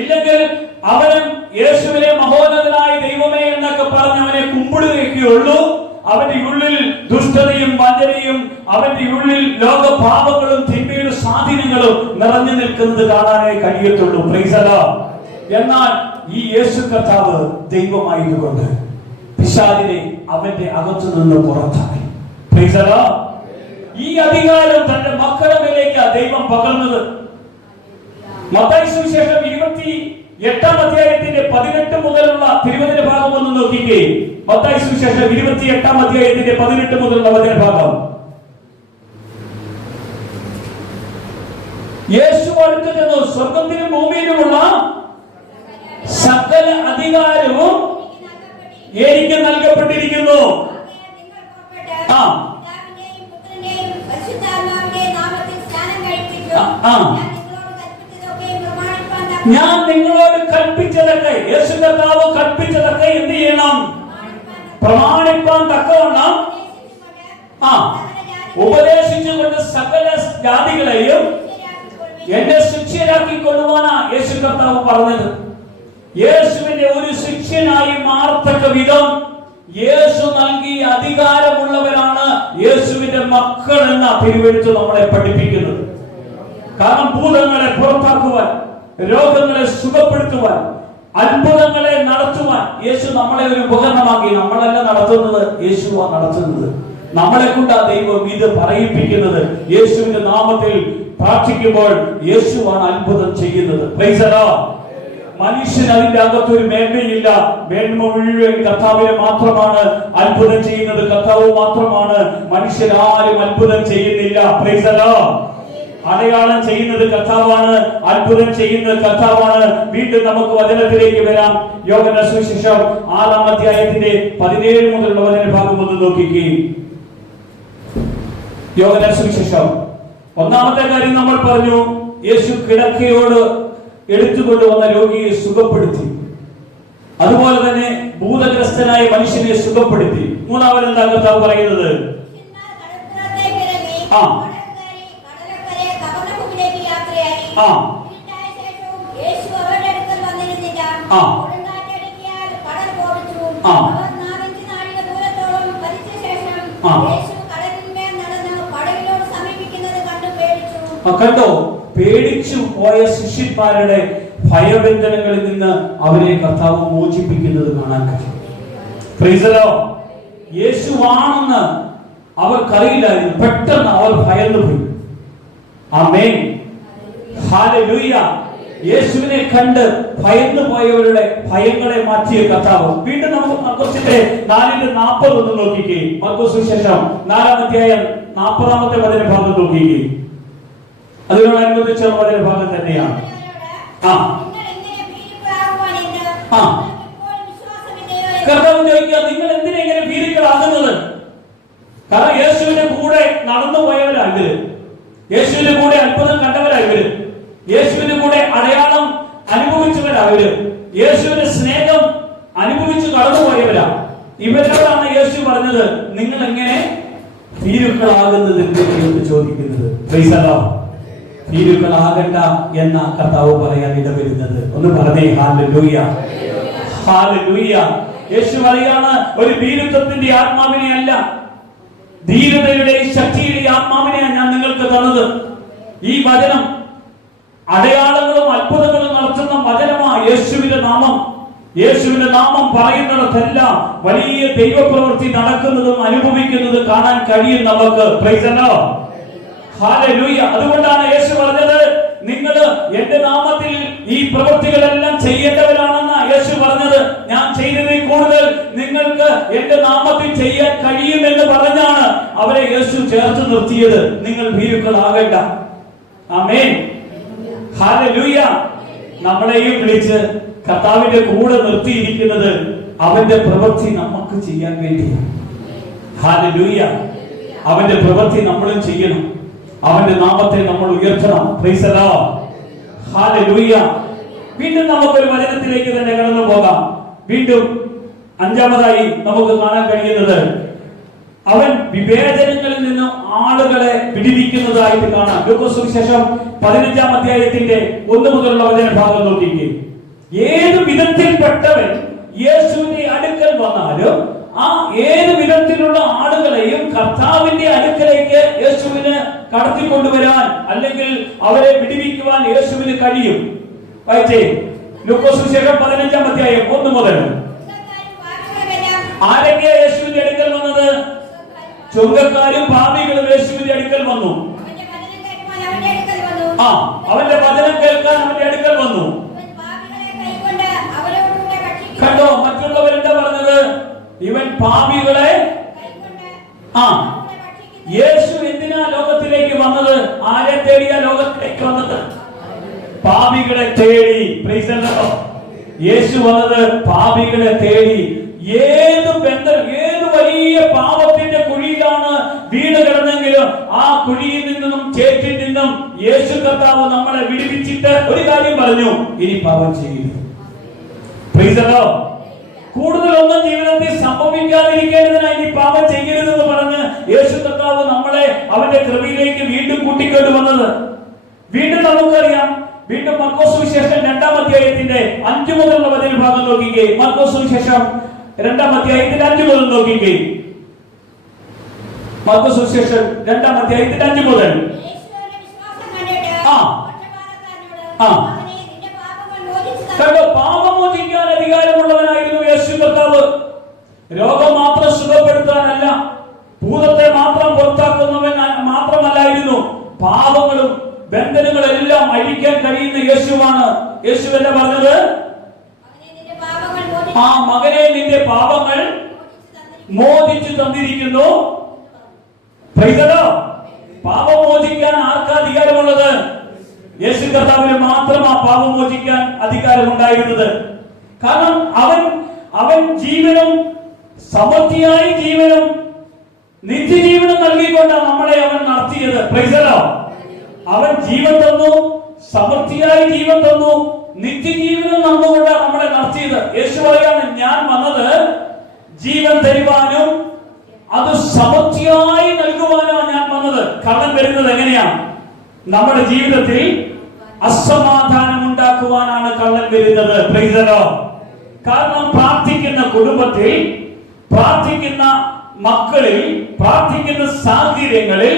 ഇല്ലെങ്കിൽ അവനും യേശുവിനെ മഹോന്നതനായ ദൈവമേ എന്നൊക്കെ പറഞ്ഞ് അവനെ കുമ്പിടുകയുള്ളൂ. അവന്റെ ഉള്ളിൽ ദുഷ്ടതയും വഞ്ചനയും അവന്റെ ഉള്ളിൽ ലോകഭാവങ്ങളും തിന്മയുടെ സ്വാധീനങ്ങളും നിറഞ്ഞു നിൽക്കുന്നത് കാണാനേ കഴിയത്തുള്ളൂ. Praise the lord. എന്നാൽ ഈ യേശു കർത്താവ് ദൈവമായതുകൊണ്ട് പിശാചിനെ അവന്റെ അകത്തു നിന്ന് പുറത്താക്കി. Price the Lord. ഈ അധികാരം തന്റെ മക്കളുടെ മേലേക്ക് ദൈവം പകർന്നത്. മത്തായി സുവിശേഷം 28-ാം അധ്യായത്തിന്റെ 18 മുതലുള്ള തിരുവചന ഭാഗം ഒന്ന് നോക്കിക്കേ. മത്തായി സുവിശേഷം 28-ാം അധ്യായത്തിന്റെ 18 മുതലുള്ള വചന ഭാഗം. യേശു അടുത്ത് ചെന്നു, സ്വർഗത്തിലും ഭൂമിയിലുമുള്ള സകല അധികാരവും എനിക്ക് നൽകപ്പെട്ടിരിക്കുന്നു. ഞാൻ നിങ്ങളോട് കൽപ്പിച്ചതൊക്കെ, യേശു കർത്താവ് കൽപ്പിച്ചതൊക്കെ എന്ത് ചെയ്യണം? പ്രമാണിപ്പാൻ തക്കവണ്ണം ഉപദേശിച്ചുകൊണ്ട് സകല ജാതികളെയും എന്റെ ശിഷ്യരാക്കിക്കൊള്ളുവാനാ യേശു കർത്താവ് പറഞ്ഞത്. യേശുവിന്റെ ഒരു ശിഷ്യനായി മാറത്തക്ക വിധം യേശു നൽകിയ അധികാരമുള്ളവരാണ് യേശുവിന്റെ മക്കൾ എന്ന തിരുവെഴുത്ത് നമ്മളെ പഠിപ്പിക്കുന്നത്. കാരണം ഭൂതങ്ങളെ പുറത്താക്കുവാൻ, രോഗങ്ങളെ സുഖപ്പെടുത്തുവാൻ, അത്ഭുതങ്ങളെ നടത്തുവാൻ യേശു നമ്മളെ ഒരു ഉപകരണമാക്കി. നമ്മളല്ല നടത്തുന്നത്, യേശുവാണ് നടത്തുന്നത്. നമ്മളെ കൊണ്ട് ആ ദൈവം ഇത് പറയിപ്പിക്കുന്നത്. യേശുവിന്റെ നാമത്തിൽ പ്രാർത്ഥിക്കുമ്പോൾ യേശുവാണ് അത്ഭുതം ചെയ്യുന്നത്. Price the Lord. മനുഷ്യൻ അതിന്റെ അകത്തൊരു മേന്മയില്ല. മേന്മ മുഴുവൻ കർത്താവിനെ മാത്രമാണ് അത്ഭുതം ചെയ്യുന്നത്. കർത്താവ് മാത്രമാണ്. മനുഷ്യരാരും അത്ഭുതം ചെയ്യുന്നില്ല. Price the Lord. അടയാളം ചെയ്യുന്നത് കർത്താവാണ്, അത്ഭുതം ചെയ്യുന്നത് കർത്താവാണ്. വീണ്ടും നമുക്ക് വചനത്തിലേക്ക് വരാം. യോഹന്നാൻ സുവിശേഷം 6-ാം അധ്യായത്തിന്റെ 17 മുതലുള്ള വചന ഭാഗം ഒന്ന് നോക്കിക്കേ. യോഹന്നാൻ സുവിശേഷം 1-ാമത്തെ കാര്യം നമ്മൾ പറഞ്ഞു, യേശു കിടക്കയോട് എടുത്തുകൊണ്ടുവന്ന രോഗിയെ സുഖപ്പെടുത്തി. അതുപോലെ തന്നെ ഭൂതഗ്രസ്തനായ മനുഷ്യനെ സുഖപ്പെടുത്തി. 3-ാമത് എന്താ കർത്താവ് പറയുന്നത്? കണ്ടോ? പേടിച്ചു പോയ ശിഷ്യന്മാരുടെ ഭയബന്ധനങ്ങളിൽ നിന്ന് അവരെ കർത്താവ് മോചിപ്പിക്കുന്നത് കാണാൻ കഴിയും. Praise the lord. യേശുവാണെന്ന് അവർക്കറിയില്ലായിരുന്നു. പെട്ടെന്ന് അവർ ഭയന്നു പോയി. ആമേൻ. ഹല്ലേലൂയ. യേശുവിനെ കണ്ട് ഭയന്നു പോയവരുടെ ഭയങ്ങളെ മാറ്റിയ കർത്താവ്. വീണ്ടും നമുക്ക് മർക്കോസിന്റെ 4:40 ഒന്ന് നോക്കിക്കേ. മർക്കോസ് സുവിശേഷം 4-ാം അധ്യായം 40-ാമത്തെ വചന ഭാഗം നോക്കിക്കേ. അതിനോടനുബന്ധിച്ച വചന ഭാഗം തന്നെയാണ്. കർത്താവ് ചോദിക്കുക, നിങ്ങൾ എന്തിനാ ഇങ്ങനെ ഭീരുക്കളാകുന്നത്? കാരണം യേശുവിന്റെ കൂടെ നടന്നു പോയവരാ ഇവര്. യേശുവിന്റെ കൂടെ അത്ഭുതം കണ്ടവരാ ഇവര്. യേശുവിന്റെ കൂടെ അടയാളം അനുഭവിച്ചവരാ ഇവര്. യേശുവിന്റെ സ്നേഹം അനുഭവിച്ചു കടന്നുപോയവരാ. ഇവരോടാണ് യേശു പറഞ്ഞത്, നിങ്ങൾ എങ്ങനെ ഭീരുക്കളാകുന്നത് എന്ന് ചോദിക്കുന്നത്. Price the Lord. ഭീരുക്കളാകണ്ട എന്ന കർത്താവ് പറയാൻ ഇടവരുന്നത്. ഒന്ന് പറഞ്ഞേ ഹല്ലേലൂയ. ഹല്ലേലൂയ. യേശു പറയാണ്, ഒരു ഭീരുത്വത്തിന്റെ ആത്മാവിനെ അല്ല, ധീരതയുടെ ശക്തിയുടെ ആത്മാവിനെയാണ് ഞാൻ നിങ്ങൾക്ക് തന്നത്. ഈ വചനം അടയാളങ്ങളും അത്ഭുതങ്ങളും നടത്തുന്ന വചനമാണ് യേശുവിന്റെ നാമം. യേശുവിന്റെ നാമം പറയുന്നിടത്തെല്ലാം വലിയ ദൈവപ്രവൃത്തി നടക്കുന്നതും അനുഭവിക്കുന്നതും കാണാൻ കഴിയും നമുക്ക്. Price the lord. ഹല്ലേലൂയ. അതുകൊണ്ടാണ് യേശു പറഞ്ഞത്, നിങ്ങൾ എന്റെ നാമത്തിൽ ഈ പ്രവൃത്തികളെല്ലാം ചെയ്യേണ്ടവരാണെന്ന് യേശു പറഞ്ഞത്. ഞാൻ ചെയ്തതിൽ കൂടുതൽ നിങ്ങൾക്ക് എന്റെ നാമത്തിൽ ചെയ്യാൻ കഴിയുമെന്ന് പറഞ്ഞാണ് അവരെ യേശു ചേർത്ത് നിർത്തിയത്. നിങ്ങൾ ഭീരുക്കളാകണ്ട. ആമേൻ. ഹല്ലേലൂയ. നമ്മളെയും വിളിച്ച് കർത്താവിന്റെ കൂടെ നിർത്തിയിരിക്കുന്നത് അവന്റെ പ്രവൃത്തി നമുക്ക് ചെയ്യാൻ വേണ്ടിയാണ്. ഹല്ലേലൂയ. അവന്റെ പ്രവൃത്തി നമ്മളും ചെയ്യണം. അവന്റെ നാമത്തെ നമ്മൾ ഉയർത്തണം. Price the lord. ഹല്ലേലൂയ. വീണ്ടും നമുക്കൊരു വചനത്തിലേക്ക് തന്നെ കടന്നു പോകാം. വീണ്ടും 5-ാമതായി നമുക്ക് കാണാൻ കഴിയുന്നത്, അവൻ വിവേചനങ്ങളിൽ നിന്ന് ആളുകളെ വിടുവിക്കുന്നതായിട്ട് കാണാം. ലൂക്കോസ് സുവിശേഷം 15-ാം അധ്യായത്തിന്റെ 1 മുതലുള്ള വചന ഭാഗം നോക്കിക്കേ. ഏത് വിധത്തിൽപ്പെട്ടവൻ യേശുവിന്റെ അടുക്കൽ വന്നാലും ആ ഏത് വിധത്തിലുള്ള ആളുകളെയും കർത്താവിന്റെ അടുക്കലേക്ക് യേശുവിന് കടത്തിക്കൊണ്ടുവരാൻ അല്ലെങ്കിൽ അവരെ വിടുവിക്കുവാൻ യേശുവിന് കഴിയും. വായിച്ചേ ലൂക്കോസ് സുവിശേഷം 15-ാം അധ്യായം 1 മുതൽ. ആരൊക്കെയാ യേശുവിന്റെ അടുക്കൽ വന്നത്? ചുങ്കക്കാരും പാപികളും യേശുവിന്റെ അടുക്കൽ വന്നു. അവന്റെ വചനം കേൾക്കാൻ അവന്റെ അടുക്കൽ വന്നു. കണ്ടോ, മറ്റുള്ളവരെന്താ പറഞ്ഞത്? ഇവൻ പാപികളെ. യേശു എന്തിനാ ലോകത്തിലേക്ക് വന്നത്? ആരെ തേടിയാ ലോകത്തിലേക്ക് വന്നത്? പാപികളെ തേടി. Price the Lord. യേശു വന്നത് പാപികളെ തേടി. ഏത് ബന്ധം, ഏത് വലിയ പാപത്തിന്റെ കുഴിയിലാണ് വീണ് കിടന്നെങ്കിലും ആ കുഴിയിൽ നിന്നും ചേറ്റിൽ നിന്നും യേശു കർത്താവ് നമ്മളെ വിടുവിച്ചിട്ട് ഒരു കാര്യം പറഞ്ഞു: ഇനി പാപം ചെയ്യരുത്. Price the Lord. കൂടുതലൊന്നും ജീവിതത്തിൽ സംഭവിക്കാതിരിക്കേണ്ടതിനായി ഇനി പാപം ചെയ്യരുതെന്ന് പറഞ്ഞ് യേശു കർത്താവ് നമ്മളെ അവന്റെ കൃപയിലേക്ക് വീണ്ടും കൂട്ടിക്കൊണ്ട് വന്നത്. വീണ്ടും നമുക്കറിയാം, വീണ്ടും മർക്കോസ് സുവിശേഷം 2-ാം അധ്യായത്തിന്റെ 5 മുതലുള്ള വചന ഭാഗം നോക്കിക്കേ. മർക്കോസ് സുവിശേഷം 2-ാം അധ്യായത്തിന്റെ 5 മുതൽ നോക്കിക്കേ. മർക്കോസ് സുവിശേഷം 2-ാം അധ്യായത്തിന്റെ 5 മുതൽ. കണ്ടോ, പാപം മോചിക്കാൻ അധികാരമുള്ളവനായിരുന്നു യേശു കർത്താവ്. രോഗം മാത്രം സുഖപ്പെടുത്താനല്ല, ഭൂതത്തെ മാത്രം പുറത്താക്കുന്നവൻ മാത്രമല്ലായിരുന്നു, പാപങ്ങളും ബന്ധനങ്ങളെല്ലാം അഴിക്കാൻ കഴിയുന്ന യേശുവാണ്. യേശു എന്താ പറഞ്ഞത്? ആ മകനെ, നിന്റെ പാപങ്ങൾ മോചിച്ചു തന്നിരിക്കുന്നു. പാപം മോചിക്കാൻ ആർക്കാ അധികാരമുള്ളത്? യേശു കർത്താവിന് മാത്രം ആ പാപം മോചിക്കാൻ അധികാരമുണ്ടായിരുന്നത്. കാരണം അവൻ ജീവനും സമൃദ്ധിയായി ജീവനും നിത്യജീവനും നൽകിക്കൊണ്ടാണ് നമ്മളെ അവൻ നടത്തിയത്. Price the Lord. അവൻ ജീവൻ തന്നു, സമൃദ്ധിയായി ജീവൻ തന്നു, നിത്യജീവനും തന്നുകൊണ്ടാണ് നമ്മളെ നടത്തിയത്. യേശു പറയാണ്, ഞാൻ വന്നത് ജീവൻ തരുവാനും അത് സമൃദ്ധിയായി നൽകുവാനാണ് ഞാൻ വന്നത്. കള്ളൻ വരുന്നത് എങ്ങനെയാണ്? നമ്മുടെ ജീവിതത്തിൽ അസമാധാനം ഉണ്ടാക്കുവാനാണ് കള്ളൻ വരുന്നത്. Price the Lord. കാരണം പ്രാർത്ഥിക്കുന്ന കുടുംബത്തിൽ, പ്രാർത്ഥിക്കുന്ന മക്കളിൽ, പ്രാർത്ഥിക്കുന്ന സാഹചര്യങ്ങളിൽ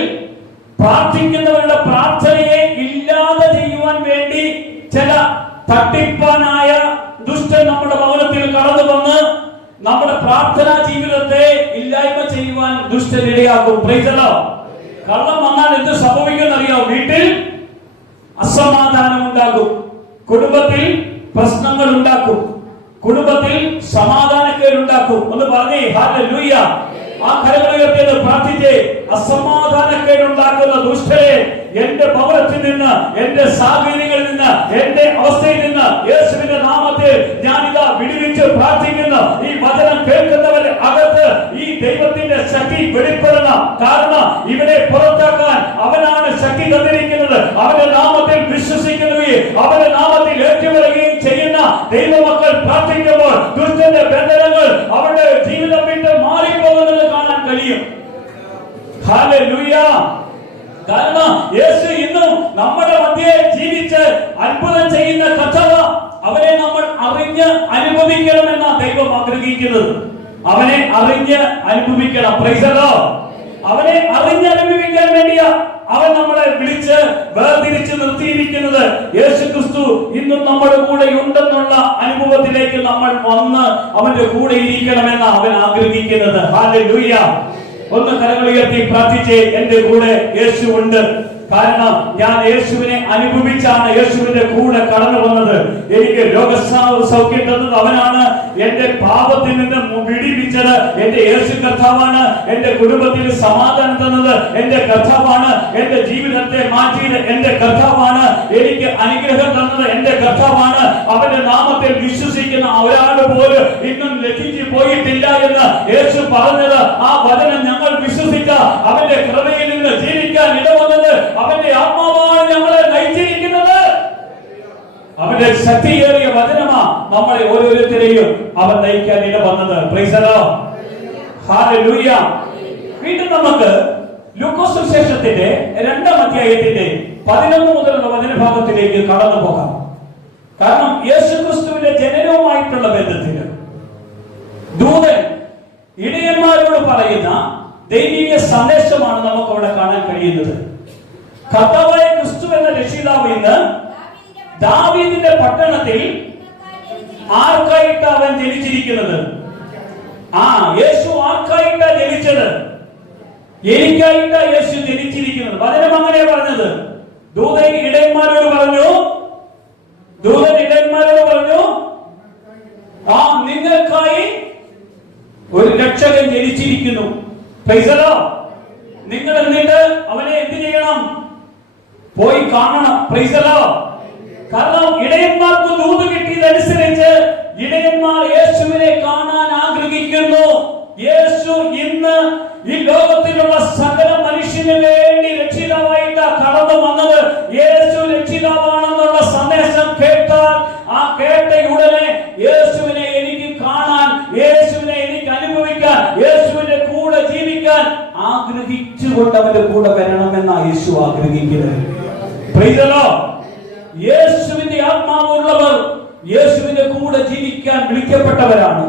പ്രാർത്ഥിക്കുന്നവരുടെ പ്രാർത്ഥനയെ ഇല്ലാതെ ചെയ്യുവാൻ വേണ്ടി ചില തട്ടിപ്പാനായ ദുഷ്ടൻ നമ്മുടെ ഭവനത്തിൽ കടന്നു വന്ന് നമ്മുടെ പ്രാർത്ഥനാ ജീവിതത്തെ ഇല്ലായ്മ ചെയ്യുവാൻ ദുഷ്ടൻ ഇടയാക്കും. Price the Lord. കള്ളം വന്നാൽ എന്ത് സംഭവിക്കുമെന്നറിയോ? വീട്ടിൽ അസമാധാനം ഉണ്ടാകും, കുടുംബത്തിൽ പ്രശ്നങ്ങൾ ഉണ്ടാക്കും, കുടുംബത്തിൽ സമാധാനക്കേടുണ്ടാക്കും. ഒന്ന് പറഞ്ഞേ ഹല്ലേലൂയ. ആ കരങ്ങളുയർത്തിയത് പ്രാർത്ഥിച്ചേ. അസമാധാനക്കേടുണ്ടാക്കുന്ന ദുഷ്ടരെ എന്റെ ഭവനത്തിൽ നിന്ന്, എന്റെ സാഹചര്യങ്ങളിൽ നിന്ന്, എന്റെ അവസ്ഥയിൽ നിന്ന് യേശുവിന്റെ നാമത്തിൽ ഞാനിതാ വിടുവിച്ച് പ്രാർത്ഥിക്കുന്നു. ഈ വചനം കേൾക്കുന്നവരുടെ അകത്ത് ഈ ദൈവത്തിന്റെ ശക്തി വെളിപ്പെടണം. കാരണം ഇവനെ പുറത്താക്കാൻ അവനാണ് ശക്തി തന്നിരിക്കുന്നത്. അവന്റെ നാമത്തിൽ വിശ്വസിക്കുകയും അവന്റെ നാമത്തിൽ ഏറ്റുപറയുകയും ചെയ്യുന്ന ദൈവമക്കൾ പ്രാർത്ഥിക്കുമ്പോൾ ദുഷ്ടന്റെ ബന്ധനങ്ങൾ അവരുടെ ജീവിതം വിട്ട് മാറിപ്പോകുന്നത് കാണാൻ കഴിയും. ഹല്ലേലൂയ. കാരണം യേശു ഇന്നും നമ്മുടെ മധ്യേ ജീവിച്ച് അത്ഭുതം ചെയ്യുന്ന കർത്താവ്. അവനെ നമ്മൾ അറിഞ്ഞ് അനുഭവിക്കണമെന്നാണ് ദൈവം ആഗ്രഹിക്കുന്നത്. അവനെ അറിഞ്ഞ് അനുഭവിക്കണം. Price the Lord. അവനെ അറിഞ്ഞ് അനുഭവിക്കാൻ വേണ്ടിയാ അവൻ നമ്മളെ വിളിച്ച് വേർതിരിച്ച് നിർത്തിയിരിക്കുന്നത്. യേശു ക്രിസ്തു ഇന്നും നമ്മുടെ കൂടെ ഉണ്ടെന്നുള്ള അനുഭവത്തിലേക്ക് നമ്മൾ വന്ന് അവന്റെ കൂടെ ഇരിക്കണമെന്ന് അവൻ ആഗ്രഹിക്കുന്നത്. ഹല്ലേലൂയ. ഒന്ന് കരങ്ങൾ ഉയർത്തി പ്രാർത്ഥിച്ചേ. എന്റെ കൂടെ യേശു ഉണ്ട്. കാരണം ഞാൻ യേശുവിനെ അനുഭവിച്ചാണ് യേശുവിന്റെ കൂടെ കടന്നു വന്നത്. എനിക്ക് രോഗസൗഖ്യം തന്നത് അവനാണ്. എന്റെ പാപത്തിൽ നിന്ന് വിടിപ്പിച്ചത് എന്റെ യേശു കർത്താവാണ്. എന്റെ കുടുംബത്തിൽ സമാധാനം തന്നത് എന്റെ കർത്താവാണ്. എന്റെ ജീവിതത്തെ മാറ്റിയത് എന്റെ കർത്താവാണ്. എനിക്ക് അനുഗ്രഹം തന്നത് എന്റെ കർത്താവാണ്. അവന്റെ നാമത്തിൽ വിശ്വസിക്കുന്ന ഒരാൾ പോലും ഇന്നും ലഭിച്ചു പോയിട്ടില്ല എന്ന് യേശു പറഞ്ഞത് ആ വചനം ഞങ്ങൾ വിശ്വസിച്ച അവന്റെ കൃപയിൽ നിന്ന് ജീവിക്കാൻ ഇടവന്നത് അവന്റെ ആത്മാവാണ് ഞങ്ങളെ നയിച്ചിരിക്കുന്നത്. അവന്റെ ശക്തിയേറിയ വചനമാ നമ്മളെ ഓരോരുത്തരെയും അവൻ നയിക്കാൻ ഇടവന്നത്. Praise the lord. ഹല്ലേലൂയ. വീണ്ടും നമുക്ക് ലൂക്കോസ് സുവിശേഷത്തിന്റെ 2-ാം അധ്യായത്തിന്റെ 11 മുതലുള്ള വചനഭാഗത്തിലേക്ക് കടന്നു പോകാം. കാരണം യേശുക്രിസ്തുവിന്റെ ജനനവുമായിട്ടുള്ള ബന്ധത്തിൽ ദൂതൻ പറയുന്ന ദൈവിക സന്ദേശമാണ് നമുക്ക് അവിടെ കാണാൻ കഴിയുന്നത്. കർത്താവായ ക്രിസ്തു എന്ന രക്ഷിതാവ് ഇന്ന് ദാവീദിന്റെ പട്ടണത്തിൽ ആർക്കായിട്ട് അവൻ ജനിച്ചിരിക്കുന്നത്? യേശു ആർക്കായിട്ടാ ജനിച്ചത്? എനിക്കായിട്ടാ യേശു ജനിച്ചിരിക്കുന്നത്. വചനം അങ്ങനെ പറഞ്ഞത്. ദൂതൻ ഇടയന്മാരോട് പറഞ്ഞു, നിങ്ങൾക്കായി ഒരു രക്ഷകൻ ജനിച്ചിരിക്കുന്നു. നിങ്ങൾ എന്നിട്ട് അവനെ എന്ത് ചെയ്യണം? പോയി കാണണം. കാരണം ഇടയന്മാർക്ക് ദൂത് കിട്ടിയതനുസരിച്ച് ഇടയന്മാർ യേശുവിനെ കാണാൻ ആഗ്രഹിക്കുന്നു. യേശു ഇന്ന് ഈ ലോകത്തിലുള്ള സകല മനുഷ്യന് വേണ്ടി രക്ഷിതാവായിട്ട് കടന്നു വന്നത്. യേശു രക്ഷിതാവാണെന്നുള്ള സന്ദേശം കേട്ടാൽ കേട്ട ഉടനെ യേശുവിനെ എനിക്ക് കാണാൻ, യേശുവിനെ എനിക്ക് അനുഭവിക്കാൻ, യേശുവിന്റെ കൂടെ ജീവിക്കാൻ ആഗ്രഹിച്ചുകൊണ്ട് അവന്റെ കൂടെ വരണമെന്നാണ് യേശു ആഗ്രഹിക്കുന്നത്. യേശുവിന്റെ ആത്മാവുള്ളവർ യേശുവിന്റെ കൂടെ ജീവിക്കാൻ വിളിക്കപ്പെട്ടവരാണ്.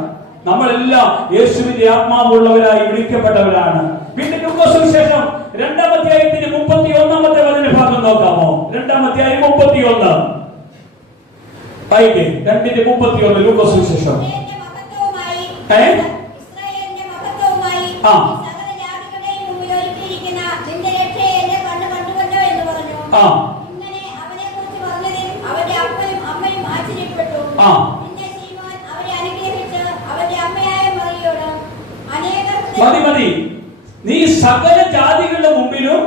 നമ്മളെല്ലാം യേശുവിന്റെ ആത്മാവുള്ളവരായി വിളിക്കപ്പെട്ടവരാണ്. പിന്നെ ലൂക്കോസ് സുവിശേഷം 2-ാം അധ്യായത്തിന്റെ 31-ാമത്തെ വചനഭാഗം നോക്കാമോ? 2-ാം അധ്യായം 31. 2:31 ലൂക്കോസ് സുവിശേഷം. മതി. നീ സകല ജാതികളുടെ മുമ്പിലും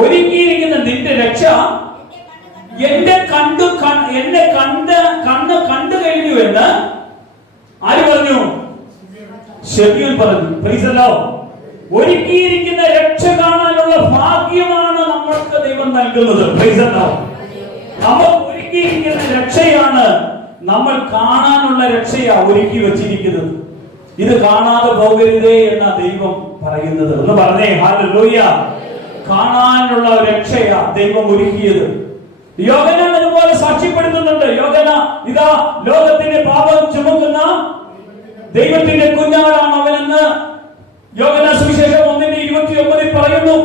ഒരുക്കിയിരിക്കുന്ന നിന്റെ രക്ഷ എന്നെ കണ്ടു കഴിഞ്ഞു എന്ന് ആര് പറഞ്ഞു? ശെമീയോൻ പറഞ്ഞു. Price the Lord. ഒരുക്കിയിരിക്കുന്ന രക്ഷ കാണാനുള്ള ഭാഗ്യമാണ് നമ്മൾക്ക് ദൈവം നൽകുന്നത്. Price the Lord. നമുക്ക് ഒരുക്കിയിരിക്കുന്ന രക്ഷയാണ്, നമ്മൾ കാണാനുള്ള രക്ഷയാ ഒരുക്കി വെച്ചിരിക്കുന്നത്. ഇത് കാണാതെ പോകരുതേ എന്ന ദൈവം പറയുന്നത്. ഒന്ന് പറഞ്ഞേ ഹല്ലേലൂയ. കാണാനുള്ള രക്ഷയാ ദൈവം ഒരുക്കിയത്. യോഹന്നാൻ അതുപോലെ സാക്ഷ്യപ്പെടുത്തുന്നുണ്ട്. യോഹന്നാൻ ഇതാ ലോകത്തിന്റെ പാപം ചുമക്കുന്ന ദൈവത്തിന്റെ കുഞ്ഞാടാണ് അവനെന്ന് യോഹന്നാൻ സുവിശേഷം 1:29 പറയുന്നു.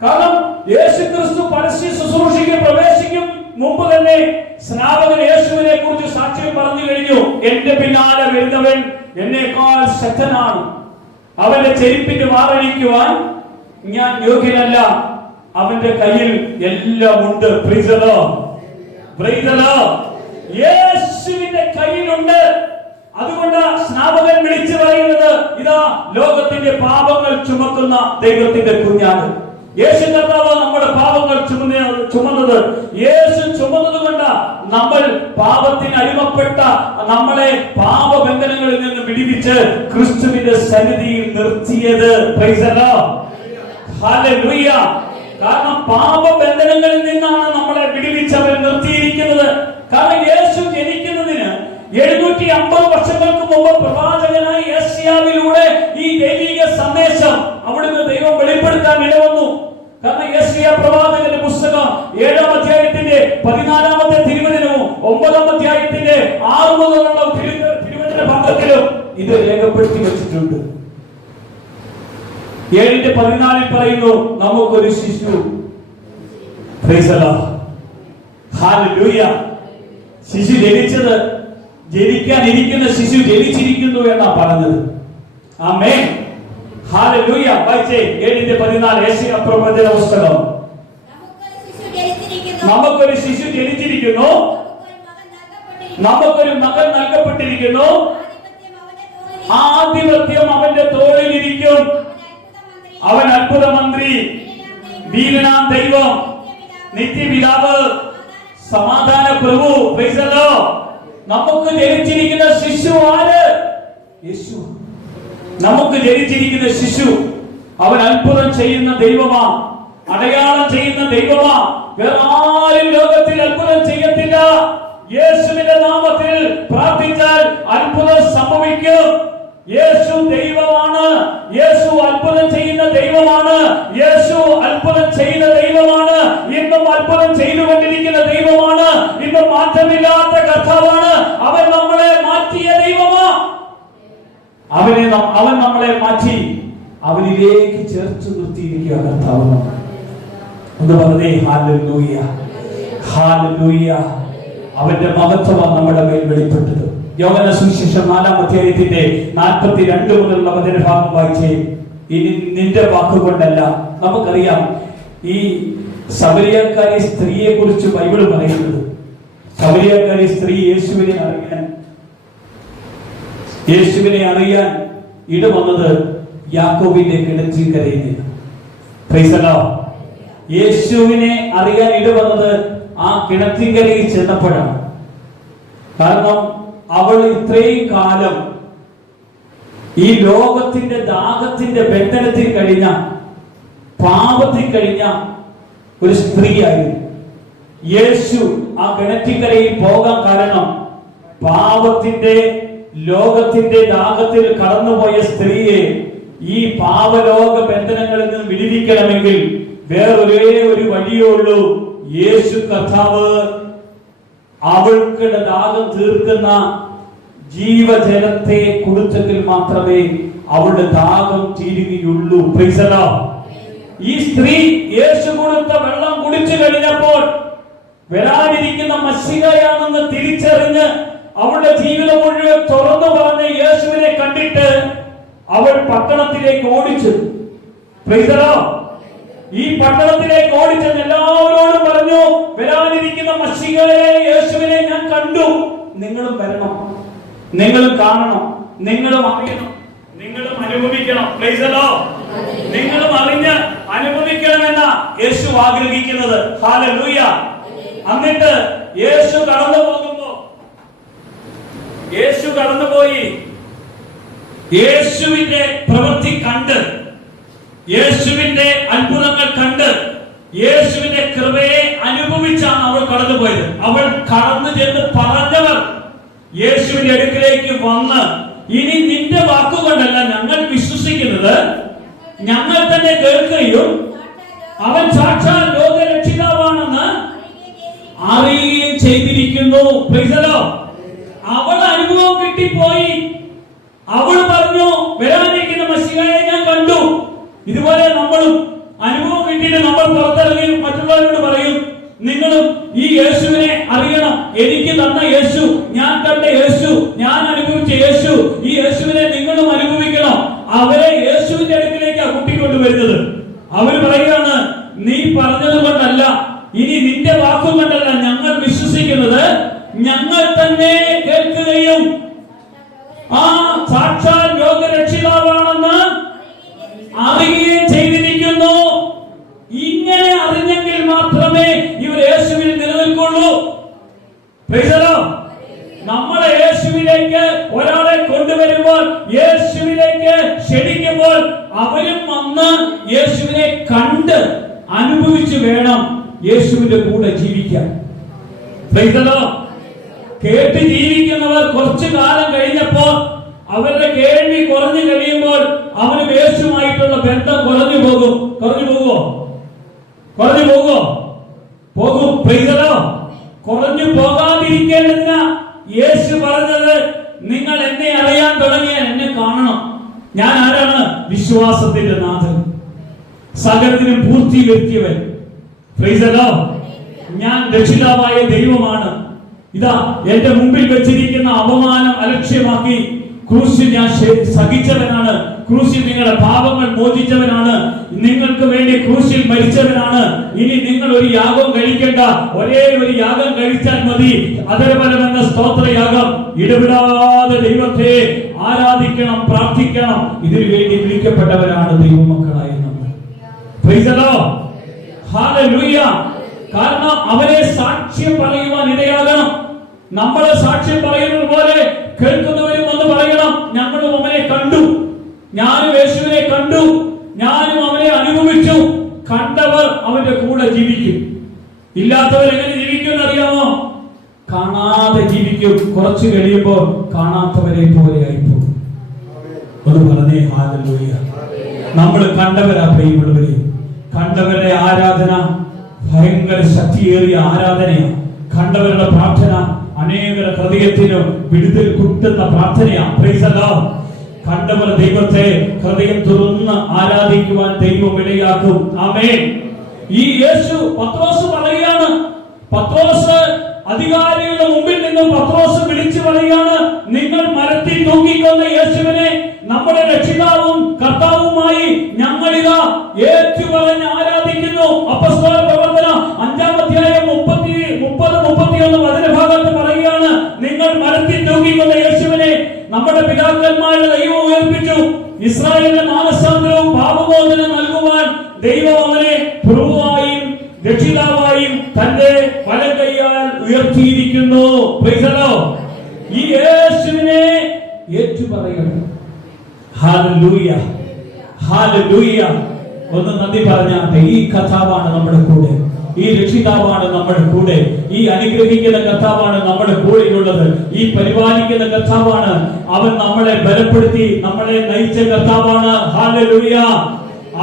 കാരണം യേശുക്രിസ്തു പരസ്യ ശുശ്രൂഷയ്ക്ക് പ്രവേശിക്കും മുമ്പ് തന്നെ സ്നാപകൻ യേശുവിനെ കുറിച്ച് സാക്ഷ്യം പറഞ്ഞു കഴിഞ്ഞു. എന്റെ പിന്നാലെ വരുന്നവൻ എന്നേക്കാൾ ശക്തനാണ്, അവന്റെ ചെരുപ്പിന്റെ വാറഴിക്കുവാൻ ഞാൻ യോഗ്യനല്ല, അവന്റെ കയ്യിൽ എല്ലാം ഉണ്ട്. Price the Lord. Price the Lord. യേശുവിന്റെ കയ്യിലുണ്ട്. അതുകൊണ്ട് സ്നാപകൻ വിളിച്ചു പറയുന്നത് ഇതാ ലോകത്തിന്റെ പാപങ്ങൾ ചുമക്കുന്ന ദൈവത്തിന്റെ കുഞ്ഞാണ്. യേശു കർത്താവ് നമ്മുടെ പാപങ്ങൾ ചുമന്നത്. യേശു ചുമന്നത് കൊണ്ട് നമ്മൾ പാപത്തിന് അടിമപ്പെട്ട നമ്മളെ പാപബന്ധനങ്ങളിൽ നിന്ന് വിടുവിച്ച് ക്രിസ്തുവിന്റെ സന്നിധിയിൽ നിർത്തിയത്. Price the lord. ഹല്ലേലൂയ. കാരണം പാപബന്ധനങ്ങളിൽ നിന്നാണ് നമ്മളെ വിടുവിച്ചവർ നിർത്തിയിരിക്കുന്നത്. കാരണം യേശു ജനിക്കുന്നതിന് 750 വർഷങ്ങൾക്ക് മുമ്പ് പ്രവാചകനായ യെശയ്യാവിലൂടെ ഈ ദൈവിക സന്ദേശം അവിടുന്ന് ദൈവം വെളിപ്പെടുത്താൻ ഇടവന്നു. കാരണം യെശയ്യാ പ്രവാചകന്റെ പുസ്തകം 7-ാം അധ്യായത്തിന്റെ 14-ാമത്തെ തിരുവചനവും 9-ാം അധ്യായത്തിന്റെ 6 മുതലുള്ള തിരുവചന ഭാഗത്തിലും ഇത് രേഖപ്പെടുത്തി വെച്ചിട്ടുണ്ട്. 7:14 പറയുന്നു, നമുക്കൊരു ശിശു, പ്രൈസ് ദി ലോർഡ്, ഹല്ലേലൂയ, ശിശു ജനിച്ചത്, ജനിക്കാനിരിക്കുന്ന ശിശു ജനിച്ചിരിക്കുന്നു എന്നാ പറഞ്ഞത്. ആമേൻ, ഹല്ലേലൂയ. വായിച്ചേ 7:14 യെശയ്യാ പ്രവചന പുസ്തകം. നമുക്കൊരു ശിശു ജനിച്ചിരിക്കുന്നു, നമുക്കൊരു മകൻ നൽകപ്പെട്ടിരിക്കുന്നു, ആധിപത്യം അവന്റെ തോളിലിരിക്കും, അവൻ അത്ഭുത മന്ത്രി, വീരനാം ദൈവം, നിത്യപിതാവ്, സമാധാന പ്രഭു. Price the Lord. നമുക്ക് ജനിച്ചിരിക്കുന്ന ശിശു ആര്? യേശു. നമുക്ക് ജനിച്ചിരിക്കുന്ന ശിശു അവൻ അത്ഭുതം ചെയ്യുന്ന ദൈവമാ, അടയാളം ചെയ്യുന്ന ദൈവമാ. വേറെ ആരും ലോകത്തിൽ അത്ഭുതം ചെയ്യത്തില്ല. യേശുവിന്റെ നാമത്തിൽ പ്രാർത്ഥിച്ചാൽ അത്ഭുതം സംഭവിക്കും. യേശു ദൈവമാണ്. യേശു അത്ഭുതം ചെയ്യുന്ന ദൈവമാണ്. യേശു അത്ഭുതം ചെയ്ത ദൈവമാണ്. ഇന്നും അത്ഭുതം ചെയ്തുകൊണ്ടിരിക്കുന്ന ദൈവമാണ്. ഇന്നും മാറ്റമില്ലാത്ത കർത്താവാണ്. അവൻ നമ്മളെ മാറ്റിയ ദൈവമാണ്. അവൻ നമ്മളെ മാറ്റി അവനിലേക്ക് ചേർത്ത് നിർത്തിയിരിക്കുക കർത്താവ്. ഒന്ന് പറഞ്ഞേ ഹല്ലേലൂയ, ഹല്ലേലൂയ. അവന്റെ മഹത്വം നമ്മുടെ മേൽ വെളിപ്പെട്ടത്. യോഹന്നാൻ സുവിശേഷം 4-ാം അധ്യായത്തിന്റെ 42 മുതലുള്ള വചനഭാഗം വായിച്ചേ. ഇനി നിന്റെ വാക്കുകൊണ്ടല്ല. നമുക്കറിയാം ഈ സമരിയക്കാരി സ്ത്രീയെ കുറിച്ച് ബൈബിൾ പറയുന്നത്. സമരിയക്കാരി സ്ത്രീ യേശുവിനെ അറിയാൻ ഇടവന്നത് യാക്കോബിന്റെ കിണറ്റിൻകരയിൽ നിന്ന്. Price the Lord. യേശുവിനെ അറിയാൻ ഇടവന്നത് ആ കിണറ്റിൻകരയിൽ ചെന്നപ്പോഴാണ്. കാരണം അവൾ ഇത്രയും കാലം ഈ ലോകത്തിന്റെ ദാഹത്തിന്റെ ബന്ധനത്തിൽ കഴിഞ്ഞ, പാപത്തിൽ കഴിഞ്ഞ ഒരു സ്ത്രീയായിരുന്നു. യേശു ആ കിണറ്റിൻകരയിൽ പോകാൻ കാരണം പാപത്തിന്റെ ലോകത്തിന്റെ ദാഹത്തിൽ കടന്നുപോയ സ്ത്രീയെ ഈ പാപലോക ബന്ധനങ്ങളിൽ നിന്ന് വിടുവിക്കണമെങ്കിൽ വേറൊരേ ഒരു വഴിയേ ഉള്ളൂ. യേശു കർത്താവ് അവൾക്കുടെ ദാഹം തീർക്കുന്ന ജീവജലത്തെ കൊടുത്തെങ്കിൽ മാത്രമേ അവളുടെ ദാഹം തീരുകയുള്ളൂ. Price the Lord. ഈ സ്ത്രീ യേശു കൊടുത്ത വെള്ളം കുടിച്ചു കഴിഞ്ഞപ്പോൾ വരാനിരിക്കുന്ന മശിഹയാണെന്ന് തിരിച്ചറിഞ്ഞ് അവളുടെ ജീവിതം മുഴുവൻ തുറന്നു പറഞ്ഞ യേശുവിനെ കണ്ടിട്ട് അവൾ പട്ടണത്തിലേക്ക് ഓടിച്ചു. Price the Lord. ഈ പട്ടണത്തിലേക്ക് ഓടിച്ചെന്ന് എല്ലാവരോടും പറഞ്ഞു, വരാനിരിക്കുന്ന മശിഹയെ യേശുവിനെ ഞാൻ കണ്ടു, നിങ്ങളും വരണം, നിങ്ങളും കാണണം, നിങ്ങളും അറിയണം, നിങ്ങളും അനുഭവിക്കണം. Price the Lord. നിങ്ങളും അറിഞ്ഞ് അനുഭവിക്കണമെന്ന യേശു ആഗ്രഹിക്കുന്നത്. ഹല്ലേലൂയ. എന്നിട്ട് യേശു കടന്നുപോയി യേശുവിന്റെ പ്രവൃത്തി കണ്ട്, യേശുവിന്റെ അത്ഭുതങ്ങൾ കണ്ട്, യേശുവിന്റെ കൃപയെ അനുഭവിച്ചാണ് അവൾ കടന്നുപോയത്. അവൾ കടന്നു ചെന്ന് പറഞ്ഞവർ യേശുവിന്റെ അടുക്കിലേക്ക് വന്ന്, ഇനി നിന്റെ വാക്കുകൊണ്ടല്ല ഞങ്ങൾ വിശ്വസിക്കുന്നത്, ഞങ്ങൾ തന്നെ കേൾക്കുകയും അവൻ സാക്ഷാൽ ലോകരക്ഷിതാവാണെന്ന് അറിയുകയും ചെയ്തിരിക്കുന്നു. Price the Lord. അവൾ അനുഭവം കിട്ടിപ്പോയി. അവൾ പറഞ്ഞു, വരാനിരിക്കുന്ന മശിഹയെ ഞാൻ കണ്ടു. ഇതുപോലെ നമ്മളും അനുഭവം കിട്ടിയിട്ട് നമ്മൾ പുറത്തിറങ്ങി മറ്റുള്ളവരോട് പറയും, നിങ്ങളും ഈ യേശുവിനെ അറിയണം. എനിക്ക് തന്ന യേശു, ഞാൻ കണ്ട യേശു, ഞാൻ അനുഭവിച്ച യേശു, ഈ യേശുവിനെ നിങ്ങളും അനുഭവിക്കണം. അവരെ യേശുവിന്റെ അടുക്കിലേക്കാണ് കൂട്ടിക്കൊണ്ടുവരുന്നത്. അവര് പറയുകയാണ്, നീ പറഞ്ഞത് കൊണ്ടല്ല, ഇനി നിന്റെ വാക്കുകൊണ്ടല്ല ഞങ്ങൾ വിശ്വസിക്കുന്നത്, ഞങ്ങൾ തന്നെ കേൾക്കുകയും ആ സാക്ഷാൽ ലോകരക്ഷിതാവാണെന്ന് അറിയുകയും ചെയ്തിരിക്കുന്നു. ഇങ്ങനെ അറിഞ്ഞെങ്കിൽ മാത്രമേ ഇവർ യേശുവിൽ നിലനിൽക്കുള്ളൂ. Price the Lord. നമ്മളെ യേശുവിലേക്ക് ഒരാളെ കൊണ്ടുവരുമ്പോൾ, യേശുവിലേക്ക് ക്ഷണിക്കുമ്പോൾ അവരും വന്ന് യേശുവിനെ കണ്ട് അനുഭവിച്ചു വേണം യേശുവിന്റെ കൂടെ ജീവിക്കാൻ. Price the Lord. കേട്ട് ജീവിക്കുന്നവർ കുറച്ചു കാലം കഴിഞ്ഞപ്പോൾ അവരുടെ കേൾവി കുറഞ്ഞു കഴിയുമ്പോൾ അവനും യേശുമായിട്ടുള്ള ബന്ധം കുറഞ്ഞു പോകും. പോകും. Price the Lord. കുറഞ്ഞു പോകാതിരിക്കേണ്ടതിന യേശു പറഞ്ഞത്, നിങ്ങൾ എന്നെ അറിയാൻ തുടങ്ങിയാൽ എന്നെ കാണണം. ഞാൻ ആരാണ്? വിശ്വാസത്തിന്റെ നാഥൻ, സകലത്തിനും പൂർത്തി വരുത്തിയവൻ. Price the Lord. ഞാൻ രക്ഷിതാവായ ദൈവമാണ്. ഇതാ എന്റെ മുമ്പിൽ വെച്ചിരിക്കുന്ന അപമാനം അലക്ഷ്യമാക്കി ക്രൂശിൽ ഞാൻ സഹിച്ചവനാണ്. ക്രൂശിൽ നിങ്ങളുടെ പാപങ്ങൾ മോചിച്ചവനാണ്. നിങ്ങൾക്ക് വേണ്ടി ക്രൂശിൽ മരിച്ചവനാണ്. ഇനി നിങ്ങൾ ഒരു യാഗം കഴിക്കേണ്ട, ഒരേ ഒരു യാഗം കഴിച്ചാൽ മതി. അധരഫലമെന്ന സ്തോത്രയാഗം. ഇടപെടാതെ ദൈവത്തെ ആരാധിക്കണം, പ്രാർത്ഥിക്കണം. ഇതിനു വേണ്ടി വിളിക്കപ്പെട്ടവരാണ് ദൈവമക്കളായ നമ്മൾ. Price the lord. ഹല്ലേലൂയ. കാരണം അവരെ സാക്ഷ്യം പറയുവാൻ ഇടയാകണം. നമ്മളെ സാക്ഷ്യം പറയുന്നത് പോലെ കേൾക്കുന്നവരും ഒന്ന് പറയണം, ഞങ്ങളും അവനെ കണ്ടു, ഞാനും യേശുവിനെ കണ്ടു, ഞാനും അവനെ അനുഭവിച്ചു. കണ്ടവർ അവന്റെ കൂടെ ജീവിക്കും. ഇല്ലാത്തവർ എങ്ങനെ ജീവിക്കും അറിയാമോ? കാണാതെ ജീവിക്കും. കുറച്ചു കഴിയുമ്പോൾ കാണാത്തവരെ പോലെ ആയിപ്പോകും. ഒന്ന് പറഞ്ഞേ ഹല്ലേലൂയ. നമ്മൾ കണ്ടവരാ പ്രിയമുള്ളവരെ. കണ്ടവരുടെ ആരാധന ഭയങ്കര ശക്തിയേറിയ ആരാധനയാണ്. കണ്ടവരുടെ പ്രാർത്ഥന അനേകരുടെ ഹൃദയത്തിന് വിടുതൽ കിട്ടുന്ന പ്രാർത്ഥനയാണ്. Price the Lord. കണ്ടവർ ദൈവത്തെ ഹൃദയം തുറന്ന് ആരാധിക്കുവാൻ ദൈവം ഇടയാക്കും. ആമേൻ. ഈ യേശു പത്രോസ് പറയുകയാണ്, പത്രോസ് അധികാരികളുടെ മുമ്പിൽ നിന്ന് പത്രോസ് വിളിച്ചു പറയുകയാണ്, നിങ്ങൾ മരത്തിൽ തൂക്കിക്കൊന്ന യേശുവിനെ നമ്മുടെ രക്ഷിതാവും കർത്താവുമായി ഞങ്ങളിതാ ഏറ്റുപറഞ്ഞ് ആരാധിക്കുന്നു. അപ്പോസ്തല പ്രവർത്തനം 5-ാം അധ്യായം 30-31 വചനഭാഗത്ത് പറയുകയാണ്, നിങ്ങൾ മരത്തിൽ തൂക്കിക്കൊന്ന യേശുവിനെ നമ്മുടെ പിതാക്കന്മാരുടെ ദൈവം ഉയർപ്പിച്ചു. ഇസ്രായേലിന്റെ മാനസാന്തരവും പാപമോചനം നൽകുവാൻ ദൈവം അവനെ പ്രഭുവായും രക്ഷിതാവായും തന്റെ വലങ്കൈയാൽ ഉയർത്തിയിരിക്കുന്നു. ഈ യേശുവിനെ ഏറ്റുപറയണം. Hallelujah, hallelujah. ഒന്ന് നന്ദി പറഞ്ഞാട്ടെ. ഈ കർത്താവാണ് നമ്മുടെ കൂടെ, ഈ രക്ഷിതാവാണ് നമ്മുടെ കൂടെ, ഈ അനുഗ്രഹിക്കുന്ന കർത്താവാണ് നമ്മുടെ കൂടെയുള്ളത്, ഈ പരിപാലിക്കുന്ന കർത്താവാണ്. അവൻ നമ്മളെ ബലപ്പെടുത്തി നമ്മളെ നയിച്ച കർത്താവാണ്. ഹല്ലേലൂയ.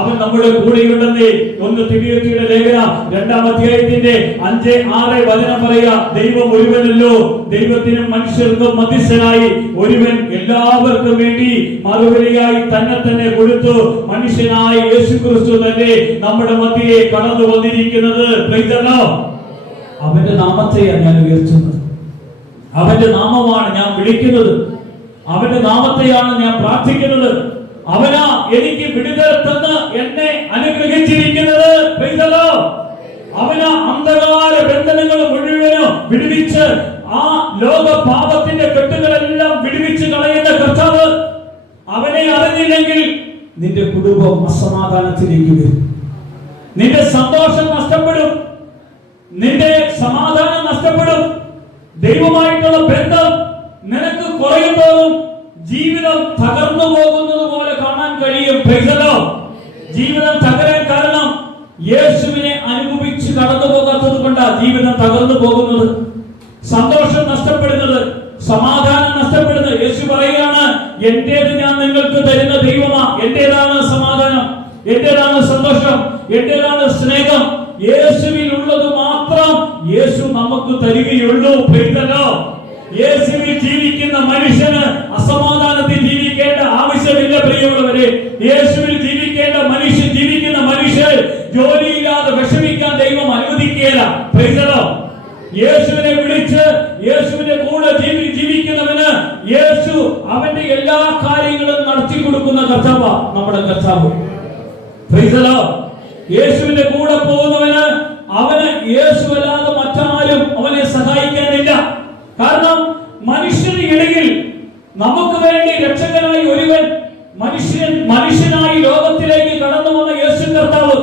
അവൻ നമ്മുടെ കൂടെയുണ്ടെന്ന് 1 തിമോഥെയുടെ ലേഖനം 2-ാം അധ്യായത്തിന്റെ 5-6 വചനം പറയുക, ദൈവം ഒരുവനല്ലോ, ദൈവത്തിനും മനുഷ്യർക്കും മധ്യസ്ഥനായി ഒരുവൻ എല്ലാവർക്കും വേണ്ടി മറുപടിയായി തന്നെ കൊടുത്തു. മനുഷ്യനായ യേശുക്രിസ്തു തന്നെ നമ്മുടെ മധ്യയെ കടന്നു വന്നിരിക്കുന്നത്. അവന്റെ നാമത്തെയാണ് ഞാൻ ഉയർത്തുന്നത്, അവന്റെ നാമമാണ് ഞാൻ വിളിക്കുന്നത്, അവന്റെ നാമത്തെയാണ് ഞാൻ പ്രാർത്ഥിക്കുന്നത്. അവനാ എനിക്ക് വിടുതൽ തന്ന് എന്നെ അനുഗ്രഹിച്ചിരിക്കുന്നത്. അവനാ അന്ധകാര ബന്ധനങ്ങൾ മുഴുവനും വിടുവിച്ച് ആ ലോക പാപത്തിന്റെ കെട്ടുകളെല്ലാം വിടുവിച്ച് കളയുന്ന കർത്താവ്. അവനെ അറിഞ്ഞില്ലെങ്കിൽ നിന്റെ കുടുംബം അസമാധാനത്തിലേക്ക് വരും, നിന്റെ സന്തോഷം നഷ്ടപ്പെടും, നിന്റെ സമാധാനം നഷ്ടപ്പെടും, ദൈവമായിട്ടുള്ള ബന്ധം നിനക്ക് കുറയുമ്പോഴും ജീവിതം തകർന്നു പോകുന്നത് പോലെ കാണാൻ കഴിയും. ജീവിതം തകരാൻ കാരണം യേശുവിനെ അനുഭവിച്ച് കടന്നു പോകാത്തത് കൊണ്ടാണ് ജീവിതം തകർന്നു പോകുന്നത്, സന്തോഷം നഷ്ടപ്പെടുന്നത്, സമാധാനം നഷ്ടപ്പെടുന്നത്. യേശു പറയുകയാണ്, എന്റേത് ഞാൻ നിങ്ങൾക്ക് തരുന്ന ദൈവമാ. എന്റേതാണ് സമാധാനം, എന്റേതാണ് സന്തോഷം, എന്റേതാണ് സ്നേഹം. യേശുവിൽ ഉള്ളത് മാത്രം യേശു നമുക്ക് തരികയുള്ളൂ. യേശുവിൽ ജീവിക്കുന്ന മനുഷ്യന് അസമാധാനത്തിൽ ജീവിക്കേണ്ട ആവശ്യമില്ല. പ്രിയമുള്ളവരെ, യേശുവിൽ ജീവിക്കുന്ന മനുഷ്യർ ജോലിയില്ലാതെ വിഷമിക്കാൻ ദൈവം അനുവദിക്കുകയില്ല. യേശുവിനെ വിളിച്ച് യേശുവിന്റെ കൂടെ ജീവിക്കുന്നവന് യേശു അവന്റെ എല്ലാ കാര്യങ്ങളും നടത്തി കൊടുക്കുന്ന കർത്താവ് നമ്മുടെ കർത്താവ്. യേശുവിന്റെ കൂടെ പോകുന്നവന് അവന് യേശുവല്ലാതെ മറ്റാരും അവനെ സഹായിക്കാനില്ല. കാരണം മനുഷ്യന് ഇടയിൽ നമുക്ക് വേണ്ടി രക്ഷകനായി ഒരുവൻ മനുഷ്യനായി ലോകത്തിലേക്ക് കടന്നു വന്ന യേശു കർത്താവ്.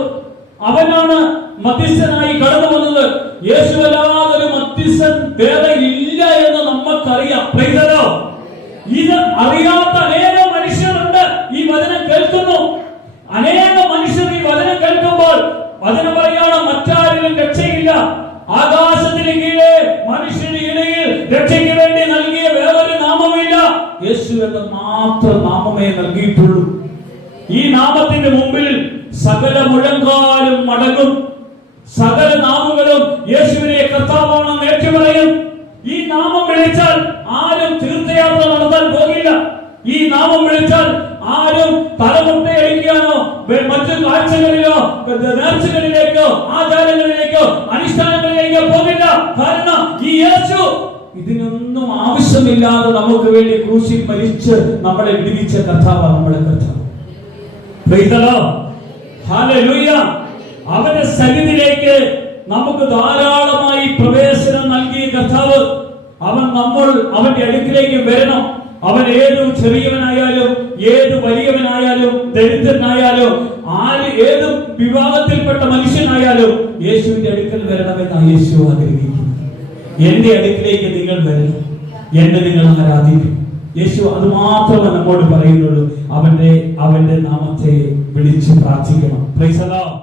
അവനാണ് മധ്യസ്ഥനായി കടന്നു വന്നത്. യേശുവല്ലാതെ ഒരു മധ്യസ്ഥൻ വേറെ ഇല്ല എന്ന് നമുക്കറിയാം. ഇത് അറിയാത്ത അനേകം മനുഷ്യരുണ്ട്. ഈ വചനം കേൾക്കുന്നു. അനേകം മനുഷ്യർ ഈ വചനം കേൾക്കുമ്പോൾ വചനം പറയാണ്, മറ്റാരിലും രക്ഷയില്ല. ആകാശത്തിന് കീഴെ മനുഷ്യന് ഇടയിൽ രക്ഷയ്ക്ക് വേണ്ടി നൽകിയ വേറൊരു നാമമില്ല. യേശു എന്ന മാത്രം നാമമേ നൽകിയിട്ടുള്ളൂ. ഈ നാമത്തിന്റെ മുമ്പിൽ സകല മുഴങ്കാലും മടങ്ങും, സകല നാമങ്ങളും യേശുവിനെ കർത്താവാണെന്ന് ഏറ്റുപറയും. ഈ നാമം വിളിച്ചാൽ ആരും തീർത്ഥയാത്ര നടത്താൻ പോകില്ല. ഈ നാമം വിളിച്ചാൽ ആരും തലമുട്ടയടിക്കാനോ മറ്റു കാഴ്ചകളിലോ നേർച്ചകളിലേക്കോ ആചാരങ്ങളിലേക്കോ അനുഷ്ഠാനങ്ങളിലേക്കോ പോകില്ല. കാരണം ഈ യേശു ഇതിനൊന്നും ആവശ്യമില്ലാതെ നമുക്ക് വേണ്ടി ക്രൂശിൽ മരിച്ച് നമ്മളെ വിടുവിച്ച കർത്താവാണ് നമ്മുടെ കർത്താവ്. ഹല്ലേലൂയ. അവന്റെ സന്നിധിയിലേക്ക് നമുക്ക് ധാരാളമായി പ്രവേശനം നൽകിയ കർത്താവ്. അവന്റെ അടുക്കിലേക്ക് വരണം. അവൻ ഏത് ചെറിയവനായാലും ഏത് വലിയവനായാലും ദരിദ്രനായാലും ഏത് വിഭാഗത്തിൽപ്പെട്ട മനുഷ്യനായാലും യേശുവിന്റെ അടുക്കൽ വരണമെന്നാണ് യേശു ആഗ്രഹിക്കുന്നത്. എന്റെ അടുക്കിലേക്ക് നിങ്ങൾ വരണം, എന്നെ നിങ്ങൾ ആരാധിക്കും. യേശു അത് മാത്രമേ നമ്മോട് പറയുന്നുള്ളൂ. അവന്റെ നാമത്തെ വിളിച്ച് പ്രാർത്ഥിക്കണം. Price the Lord.